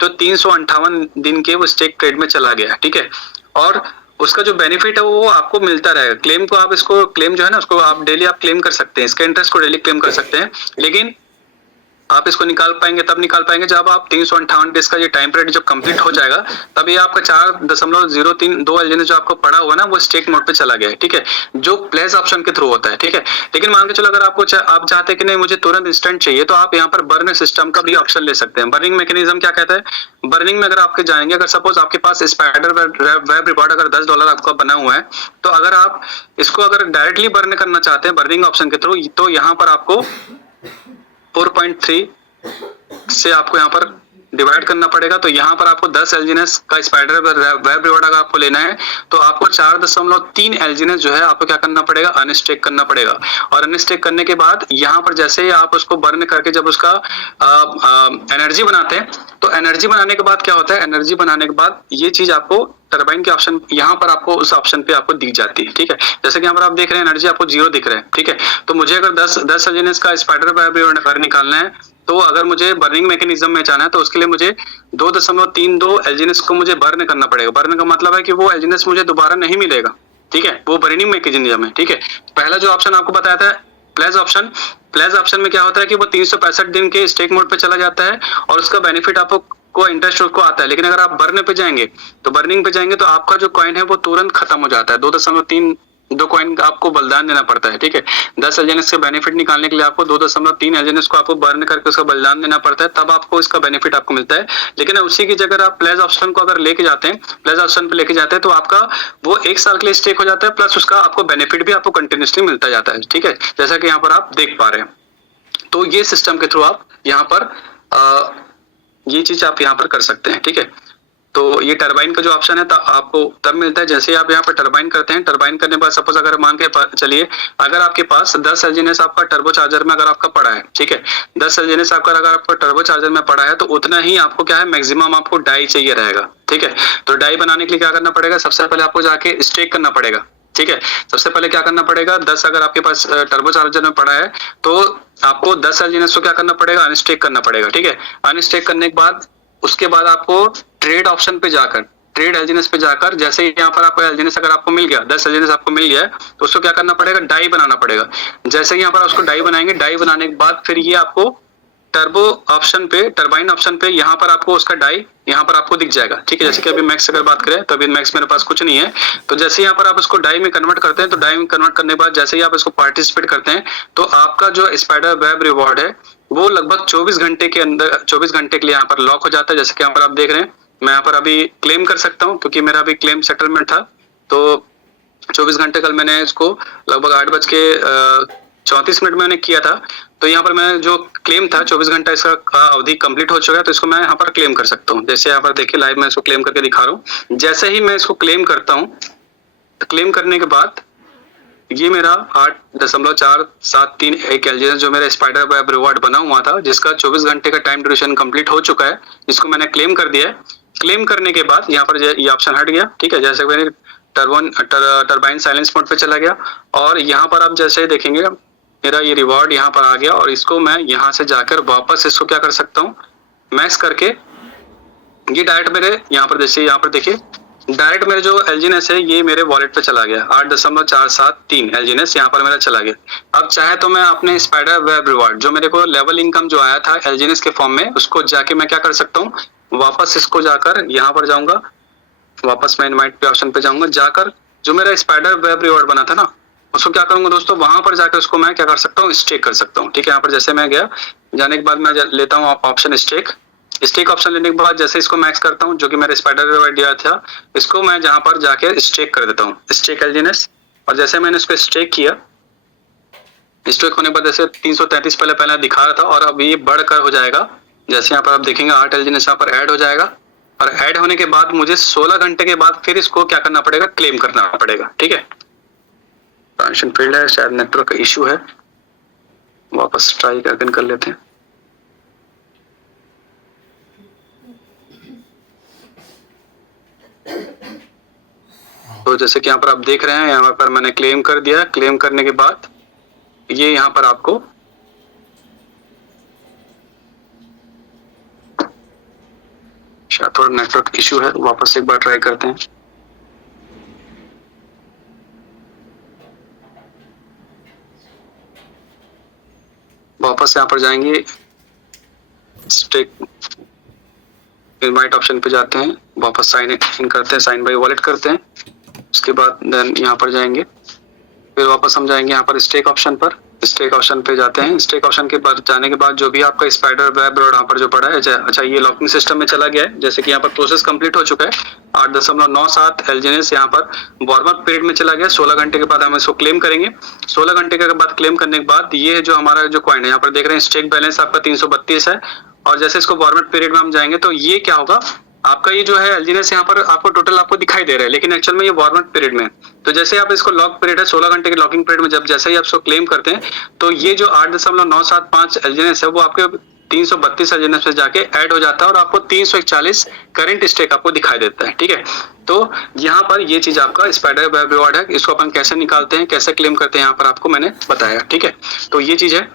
तो 358 दिन के वो स्टेक ट्रेड में चला गया। ठीक है, और उसका जो बेनिफिट है वो आपको मिलता रहेगा। क्लेम को आप इसको क्लेम जो है ना, उसको आप डेली आप क्लेम कर सकते हैं, इसके इंटरेस्ट को डेली क्लेम कर सकते हैं, लेकिन आप इसको निकाल पाएंगे तब निकाल पाएंगे जब आप 358 डेज का ये टाइम पीरियड जब कंप्लीट हो जाएगा, तब ये आपका 4.032 एलजीएनएस जो आपको पड़ा हुआ ना, वो स्टेक मोड पे चला गया है। ठीक है, जो प्लेस ऑप्शन के थ्रू होता है। ठीक है, लेकिन मान के चलो अगर आपको आप चाहते हैं कि नहीं मुझे तुरंत इंस्टेंट चाहिए, तो आप यहाँ पर बर्न सिस्टम का भी ऑप्शन ले सकते हैं। बर्निंग मैकेनिज्म क्या कहता है, बर्निंग में अगर आपके जाएंगे, अगर सपोज आपके पास स्पाइडर वेब रिवॉर्ड अगर $10 आपका बना हुआ है, तो अगर आप इसको अगर डायरेक्टली बर्न करना चाहते हैं बर्निंग ऑप्शन के थ्रू, तो यहाँ पर आपको 4.3 से आपको यहाँ पर डिवाइड करना पड़ेगा। तो यहाँ पर आपको 10 एलजीएनएस का स्पाइडर वेब रिवॉर्ड अगर आपको लेना है, तो आपको 4.3 एलजीएनएस जो है आपको क्या करना पड़ेगा, अनस्टेक करना पड़ेगा। और अनस्टेक करने के बाद यहाँ पर जैसे ही आप उसको बर्न करके जब उसका एनर्जी बनाते हैं, तो एनर्जी बनाने के बाद क्या होता है, एनर्जी बनाने के बाद ये चीज आपको टरबाइन के ऑप्शन यहाँ पर आपको उस ऑप्शन पे आपको दी जाती है। ठीक है, जैसे कि यहाँ पर आप देख रहे हैं एनर्जी आपको 0 दिख रहा है। ठीक है, तो मुझे अगर 10 एलजीएनएस का स्पाइडर वेब रिवॉर्ड निकालना है, तो अगर मुझे बर्निंग मैकेनिज्म में जाना है, तो उसके लिए मुझे 2.32 एलजीएनएस को मुझे बर्न करना पड़ेगा। बर्न का मतलब है कि वो एलजीएनएस मुझे दोबारा नहीं मिलेगा। ठीक है, वो बर्निंग मैकेनिज्म है। ठीक है, पहला जो ऑप्शन आपको बताया था प्लेस ऑप्शन, प्लेस ऑप्शन में क्या होता है कि वो 365 दिन के स्टेक मोड पे चला जाता है, और उसका बेनिफिट आपको को इंटरेस्ट उसको आता है। लेकिन अगर आप बर्न पे जाएंगे, तो बर्निंग पे जाएंगे, तो आपका जो कॉइन है वो तुरंत खत्म हो जाता है। 2 कॉइन का आपको बलिदान देना पड़ता है। ठीक है, 10 एलजीएनएस के बेनिफिट निकालने के लिए आपको 2.3 एलजीएनएस को आपको बर्न करके उसका बलिदान देना पड़ता है, तब आपको इसका बेनिफिट आपको मिलता है। लेकिन उसी की जगह आप प्लेस ऑप्शन को अगर लेके जाते हैं, प्लेस ऑप्शन पे लेके जाते हैं, तो आपका वो 1 साल के लिए स्टेक हो जाता है, प्लस उसका आपको बेनिफिट भी आपको कंटिन्यूसली मिलता जाता है। ठीक है, जैसा कि यहाँ पर आप देख पा रहे हैं। तो ये सिस्टम के थ्रू आप यहाँ पर ये चीज आप यहाँ पर कर सकते हैं। ठीक है, तो ये टरबाइन का जो ऑप्शन है आपको तब मिलता है जैसे आप यहाँ पर टरबाइन करते हैं। टरबाइन करने के बाद सपोज अगर मान के चलिए अगर आपके पास 10 एलजीएनएस आपका टर्बो चार्जर में अगर आपका पड़ा है, ठीक है, 10 एलजीएनएस आपका अगर आपका टर्बो चार्जर में पड़ा है तो उतना ही आपको क्या है मैक्सिमम आपको डाई चाहिए रहेगा, ठीक है। तो डाई बनाने के लिए क्या करना पड़ेगा, सबसे पहले आपको जाके स्टेक करना पड़ेगा, ठीक है। सबसे पहले क्या करना पड़ेगा, 10 अगर आपके पास टर्बो चार्जर में पड़ा है तो आपको 10 एलजीएनएस को क्या करना पड़ेगा, अनस्टेक करना पड़ेगा, ठीक है। अनस्टेक करने के बाद उसके बाद आपको ट्रेड ऑप्शन पे जाकर, ट्रेड एलजीएनएस पे जाकर जैसे ही यहाँ पर आपको एलजीएनएस अगर आपको मिल गया, 10 एलजीएनएस आपको मिल गया है तो उसको क्या करना पड़ेगा, डाई बनाना पड़ेगा। जैसे ही यहाँ पर उसको डाई बनाएंगे, डाई बनाने के बाद फिर ये आपको टर्बो ऑप्शन पे, टरबाइन ऑप्शन पे यहाँ पर आपको उसका डाई यहाँ पर आपको दिख जाएगा, ठीक है। जैसे कि अभी मैक्स अगर बात करें तो अभी मैक्स मेरे पास कुछ नहीं है, तो जैसे यहाँ पर आप इसको डाई में कन्वर्ट करते हैं तो डाई में कन्वर्ट करने के बाद जैसे ही आप इसको पार्टिसिपेट करते हैं तो आपका जो स्पाइडर वेब रिवॉर्ड है वो लगभग 24 घंटे के अंदर, 24 घंटे के लिए यहाँ पर लॉक हो जाता है। जैसे कि यहाँ पर आप देख रहे हैं, मैं यहाँ पर अभी क्लेम कर सकता हूँ क्योंकि मेरा अभी क्लेम सेटलमेंट था। तो 24 घंटे कल मैंने इसको लगभग 8:34 मैंने किया था। तो यहाँ पर मैं जो क्लेम था 24 घंटा इसका अवधि कंप्लीट हो चुका है, तो इसको मैं यहाँ पर क्लेम कर सकता हूँ। जैसे यहाँ पर देखिए लाइव मैं इसको क्लेम करके दिखा रहा हूँ। जैसे ही मैं इसको क्लेम करता हूँ तो क्लेम करने के बाद ये मेरा 8.473 एक एलजीएनएस जो मेरा स्पाइडर वेब रिवॉर्ड बना हुआ था जिसका 24 घंटे का टाइम ड्यूरेशन कंप्लीट हो चुका है, इसको मैंने क्लेम कर दिया है। क्लेम करने के बाद यहाँ पर ये ऑप्शन हट गया, ठीक है। जैसे मैंने टरबाइन साइलेंस मोड पे चला गया और यहाँ पर आप जैसे ही देखेंगे मेरा ये रिवॉर्ड यहाँ पर आ गया और इसको मैं यहाँ से जाकर वापस इसको क्या कर सकता हूँ, मैक्स करके ये डायरेक्ट मेरे यहाँ पर जैसे यहाँ पर देखिए डायरेक्ट मेरे जो एलजीएनएस है ये मेरे वॉलेट पे चला गया। 8.473 एलजीएनएस यहाँ पर मेरा चला गया। अब चाहे तो मैं अपने स्पाइडर वेब रिवॉर्ड जो मेरे को लेवल इनकम जो आया था एलजीएनएस के फॉर्म में उसको जाके मैं क्या कर सकता हूँ, वापस इसको जाकर यहाँ पर जाऊंगा, वापस मैं इनवाइट पे ऑप्शन पे जाऊंगा, जाकर जो मेरा स्पाइडर वेब रिवॉर्ड बना था ना उसको क्या करूंगा दोस्तों, वहां पर जाकर उसको मैं क्या कर सकता हूँ, स्टेक कर सकता हूँ, ठीक है। यहाँ पर जैसे मैं गया, जाने के बाद मैं लेता हूँ ऑप्शन स्टेक। स्टेक ऑप्शन लेने के बाद जैसे इसको मैक्स करता हूँ जो कि मेरे स्पाइडर रिवॉर्ड दिया था इसको मैं जहां पर जाके स्टेक कर देता हूँ, स्टेक एलजीएनएस। और जैसे मैंने इसको स्टेक किया, स्टेक होने के बाद जैसे 333 पहले दिखा रहा था और अब ये बढ़कर हो जाएगा। जैसे यहाँ पर आप देखेंगे 8 एलजीएनएस यहाँ पर ऐड हो जाएगा और ऐड होने के बाद मुझे 16 घंटे के बाद फिर इसको क्या करना पड़ेगा, क्लेम करना पड़ेगा, ठीक है। ट्रांजेक्शन फेल्ड है, शायद नेटवर्क का इश्यू है, वापस ट्राई करके कर लेते हैं। तो जैसे कि यहाँ पर आप देख रहे हैं, यहाँ पर मैंने क्लेम कर दिया। क्लेम करने के बाद ये यहाँ पर आपको शायद थोड़ा नेटवर्क इश्यू है, वापस एक बार ट्राई करते हैं। वापस यहाँ पर जाएंगे, स्टेक इनवाइट ऑप्शन पे जाते हैं, वापस साइन इन करते हैं, साइन बाय वॉलेट करते हैं। उसके बाद देन यहाँ पर जाएंगे, फिर वापस हम जाएंगे यहाँ पर स्टेक ऑप्शन पर, स्टेक ऑप्शन पे जाते हैं। स्टेक ऑप्शन के बाद जाने के बाद जो भी आपका स्पाइडर वेब रिवॉर्ड यहाँ पर जो पड़ा है, अच्छा ये लॉकिंग सिस्टम में चला गया है। जैसे कि यहाँ पर प्रोसेस कंप्लीट हो चुका है, 8.97 एलजीएनएस यहाँ पर वार्म अप पीरियड में चला गया। 16 घंटे के बाद हम इसको क्लेम करेंगे। 16 घंटे के बाद क्लेम करने के बाद ये जो हमारा जो कॉइन है यहाँ पर देख रहे हैं, स्टेक बैलेंस आपका 332 है। और जैसे इसको वार्म अप पीरियड में हम जाएंगे तो ये क्या होगा, आपका ये जो है एलजीएनएस यहाँ पर आपको टोटल आपको दिखाई दे रहा है, लेकिन एक्चुअल में ये वार्म अप पीरियड में। तो जैसे आप इसको लॉक पीरियड है 16 घंटे के लॉकिंग पीरियड में, जब जैसे ही आप इसको क्लेम करते हैं तो ये जो 8.975 एलजीएनएस है वो आपके 332 एलजीएनएस में जाके ऐड हो जाता है और आपको 341 करंट स्टेक आपको दिखाई देता है, ठीक है। तो यहाँ पर ये चीज आपका स्पाइडर वेब रिवॉर्ड है। इसको अपन कैसे निकालते हैं, कैसे क्लेम करते हैं, यहाँ पर आपको मैंने बताया, ठीक है। तो ये चीज है।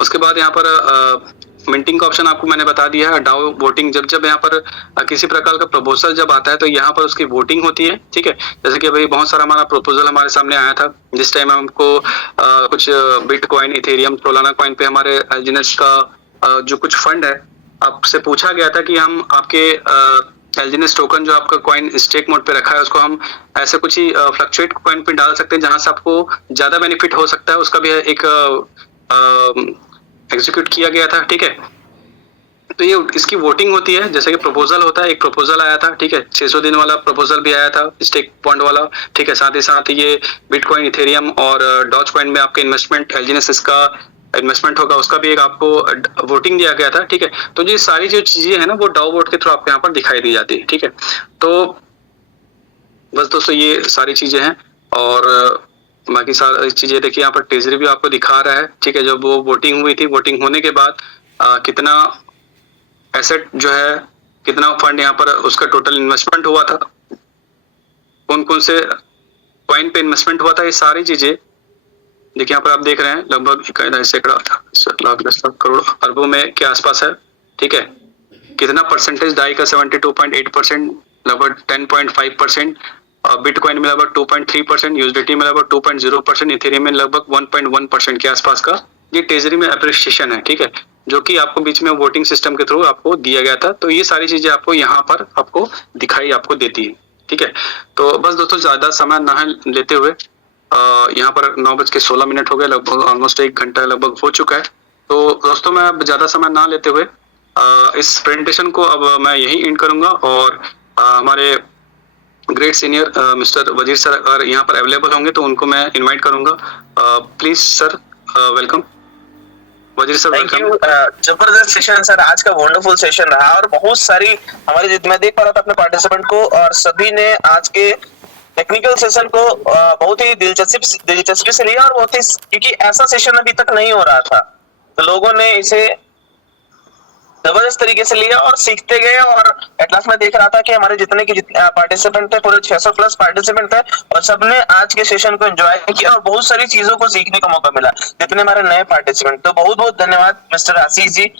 उसके बाद यहाँ पर मिंटिंग का ऑप्शन आपको मैंने बता दिया है। डाउ वोटिंग, जब यहाँ पर किसी प्रकार का प्रपोजल जब आता है तो यहाँ पर उसकी वोटिंग होती है, ठीक है। जैसे कि भाई बहुत सारा हमारा प्रपोजल हमारे सामने आया था जिस टाइम हमको कुछ बिटकॉइन, इथेरियम, सोलाना कॉइन पे हमारे एलजीएनएस का जो कुछ फंड है आपसे पूछा गया था कि हम आपके एलजीएनएस टोकन जो आपका कॉइन स्टेक मोड पे रखा है उसको हम ऐसे कुछ ही फ्लक्चुएट कॉइन पे डाल सकते हैं जहां से आपको ज्यादा बेनिफिट हो सकता है। उसका भी एक एग्जीक्यूट किया गया था, ठीक है। तो ये इसकी वोटिंग होती है, जैसे कि प्रपोजल होता है, एक प्रपोजल आया था, ठीक है, 600 दिन वाला प्रपोजल भी आया था स्टेक बॉन्ड वाला, ठीक है। साथ ही साथ ये बिटकॉइन, इथेरियम और डॉज कॉइन में आपके इन्वेस्टमेंट एलजीएनएस इसका इन्वेस्टमेंट होगा उसका भी एक आपको वोटिंग दिया गया था, ठीक है। तो ये सारी जो चीजें हैं ना वो डाउ वोट के थ्रू आपको यहाँ पर दिखाई दी जाती है, ठीक है। तो बस दोस्तों ये सारी चीजें हैं और बाकी सारी चीजें देखिए यहाँ पर ट्रेजरी भी आपको दिखा रहा है, ठीक है। जब वो वोटिंग हुई थी, वोटिंग होने के बाद कितना एसेट जो है, कितना फंड यहाँ पर उसका टोटल इन्वेस्टमेंट हुआ था, कौन कौन से कॉइन पे इन्वेस्टमेंट हुआ था, ये सारी चीजें देखिए यहाँ पर आप देख रहे हैं। लगभग सैकड़ा लाख 10 लाख करोड़ अरबों में के आसपास है, ठीक है। कितना परसेंटेज डाई का 72.8%, लगभग 10.5%, बिटकॉइन में लगभग 2.3%, यूएसडीटी में लगभग 2.0%, इथेरियम में लगभग 1.1% के आसपास का ये ट्रेजरी में अप्रिसिएशन है, ठीक है, जो कि आपको बीच में वोटिंग सिस्टम के थ्रू आपको दिया गया था। तो ये सारी चीजें आपको यहाँ पर आपको दिखाई आपको देती है, ठीक है। तो बस दोस्तों ज्यादा समय ना लेते हुए यहाँ पर 9:16 हो गए, लगभग ऑलमोस्ट 1 घंटा लगभग हो चुका है। तो दोस्तों मैं अब ज्यादा समय ना लेते हुए इस प्रेजेंटेशन को अब मैं यही एंड करूंगा और हमारे ग्रेट सीनियर मिस्टर वजीर सर अगर यहाँ पर अवेलेबल होंगे तो उनको मैं इनवाइट करूंगा। प्लीज सर, वेलकम वजीर सर। Thank you. जबरदस्त सेशन सर, आज का वंडरफुल सेशन रहा और बहुत सारी हमारे मैं देख पा रहा था अपने पार्टिसिपेंट को और सभी ने आज के टेक्निकल सेशन को बहुत ही दिलचस्पी से लिया और बहुत ही, क्योंकि ऐसा सेशन अभी तक नहीं हो रहा था, तो लोगों ने इसे जबरदस्त तरीके से लिया और सीखते गए। और एट लास्ट में देख रहा था कि हमारे जितने पार्टिसिपेंट थे, पूरे 600 प्लस पार्टिसिपेंट थे और सबने आज के सेशन को एंजॉय किया और बहुत सारी चीजों को सीखने का मौका मिला जितने हमारे नए पार्टिसिपेंट। तो बहुत बहुत धन्यवाद मिस्टर आशीष जी।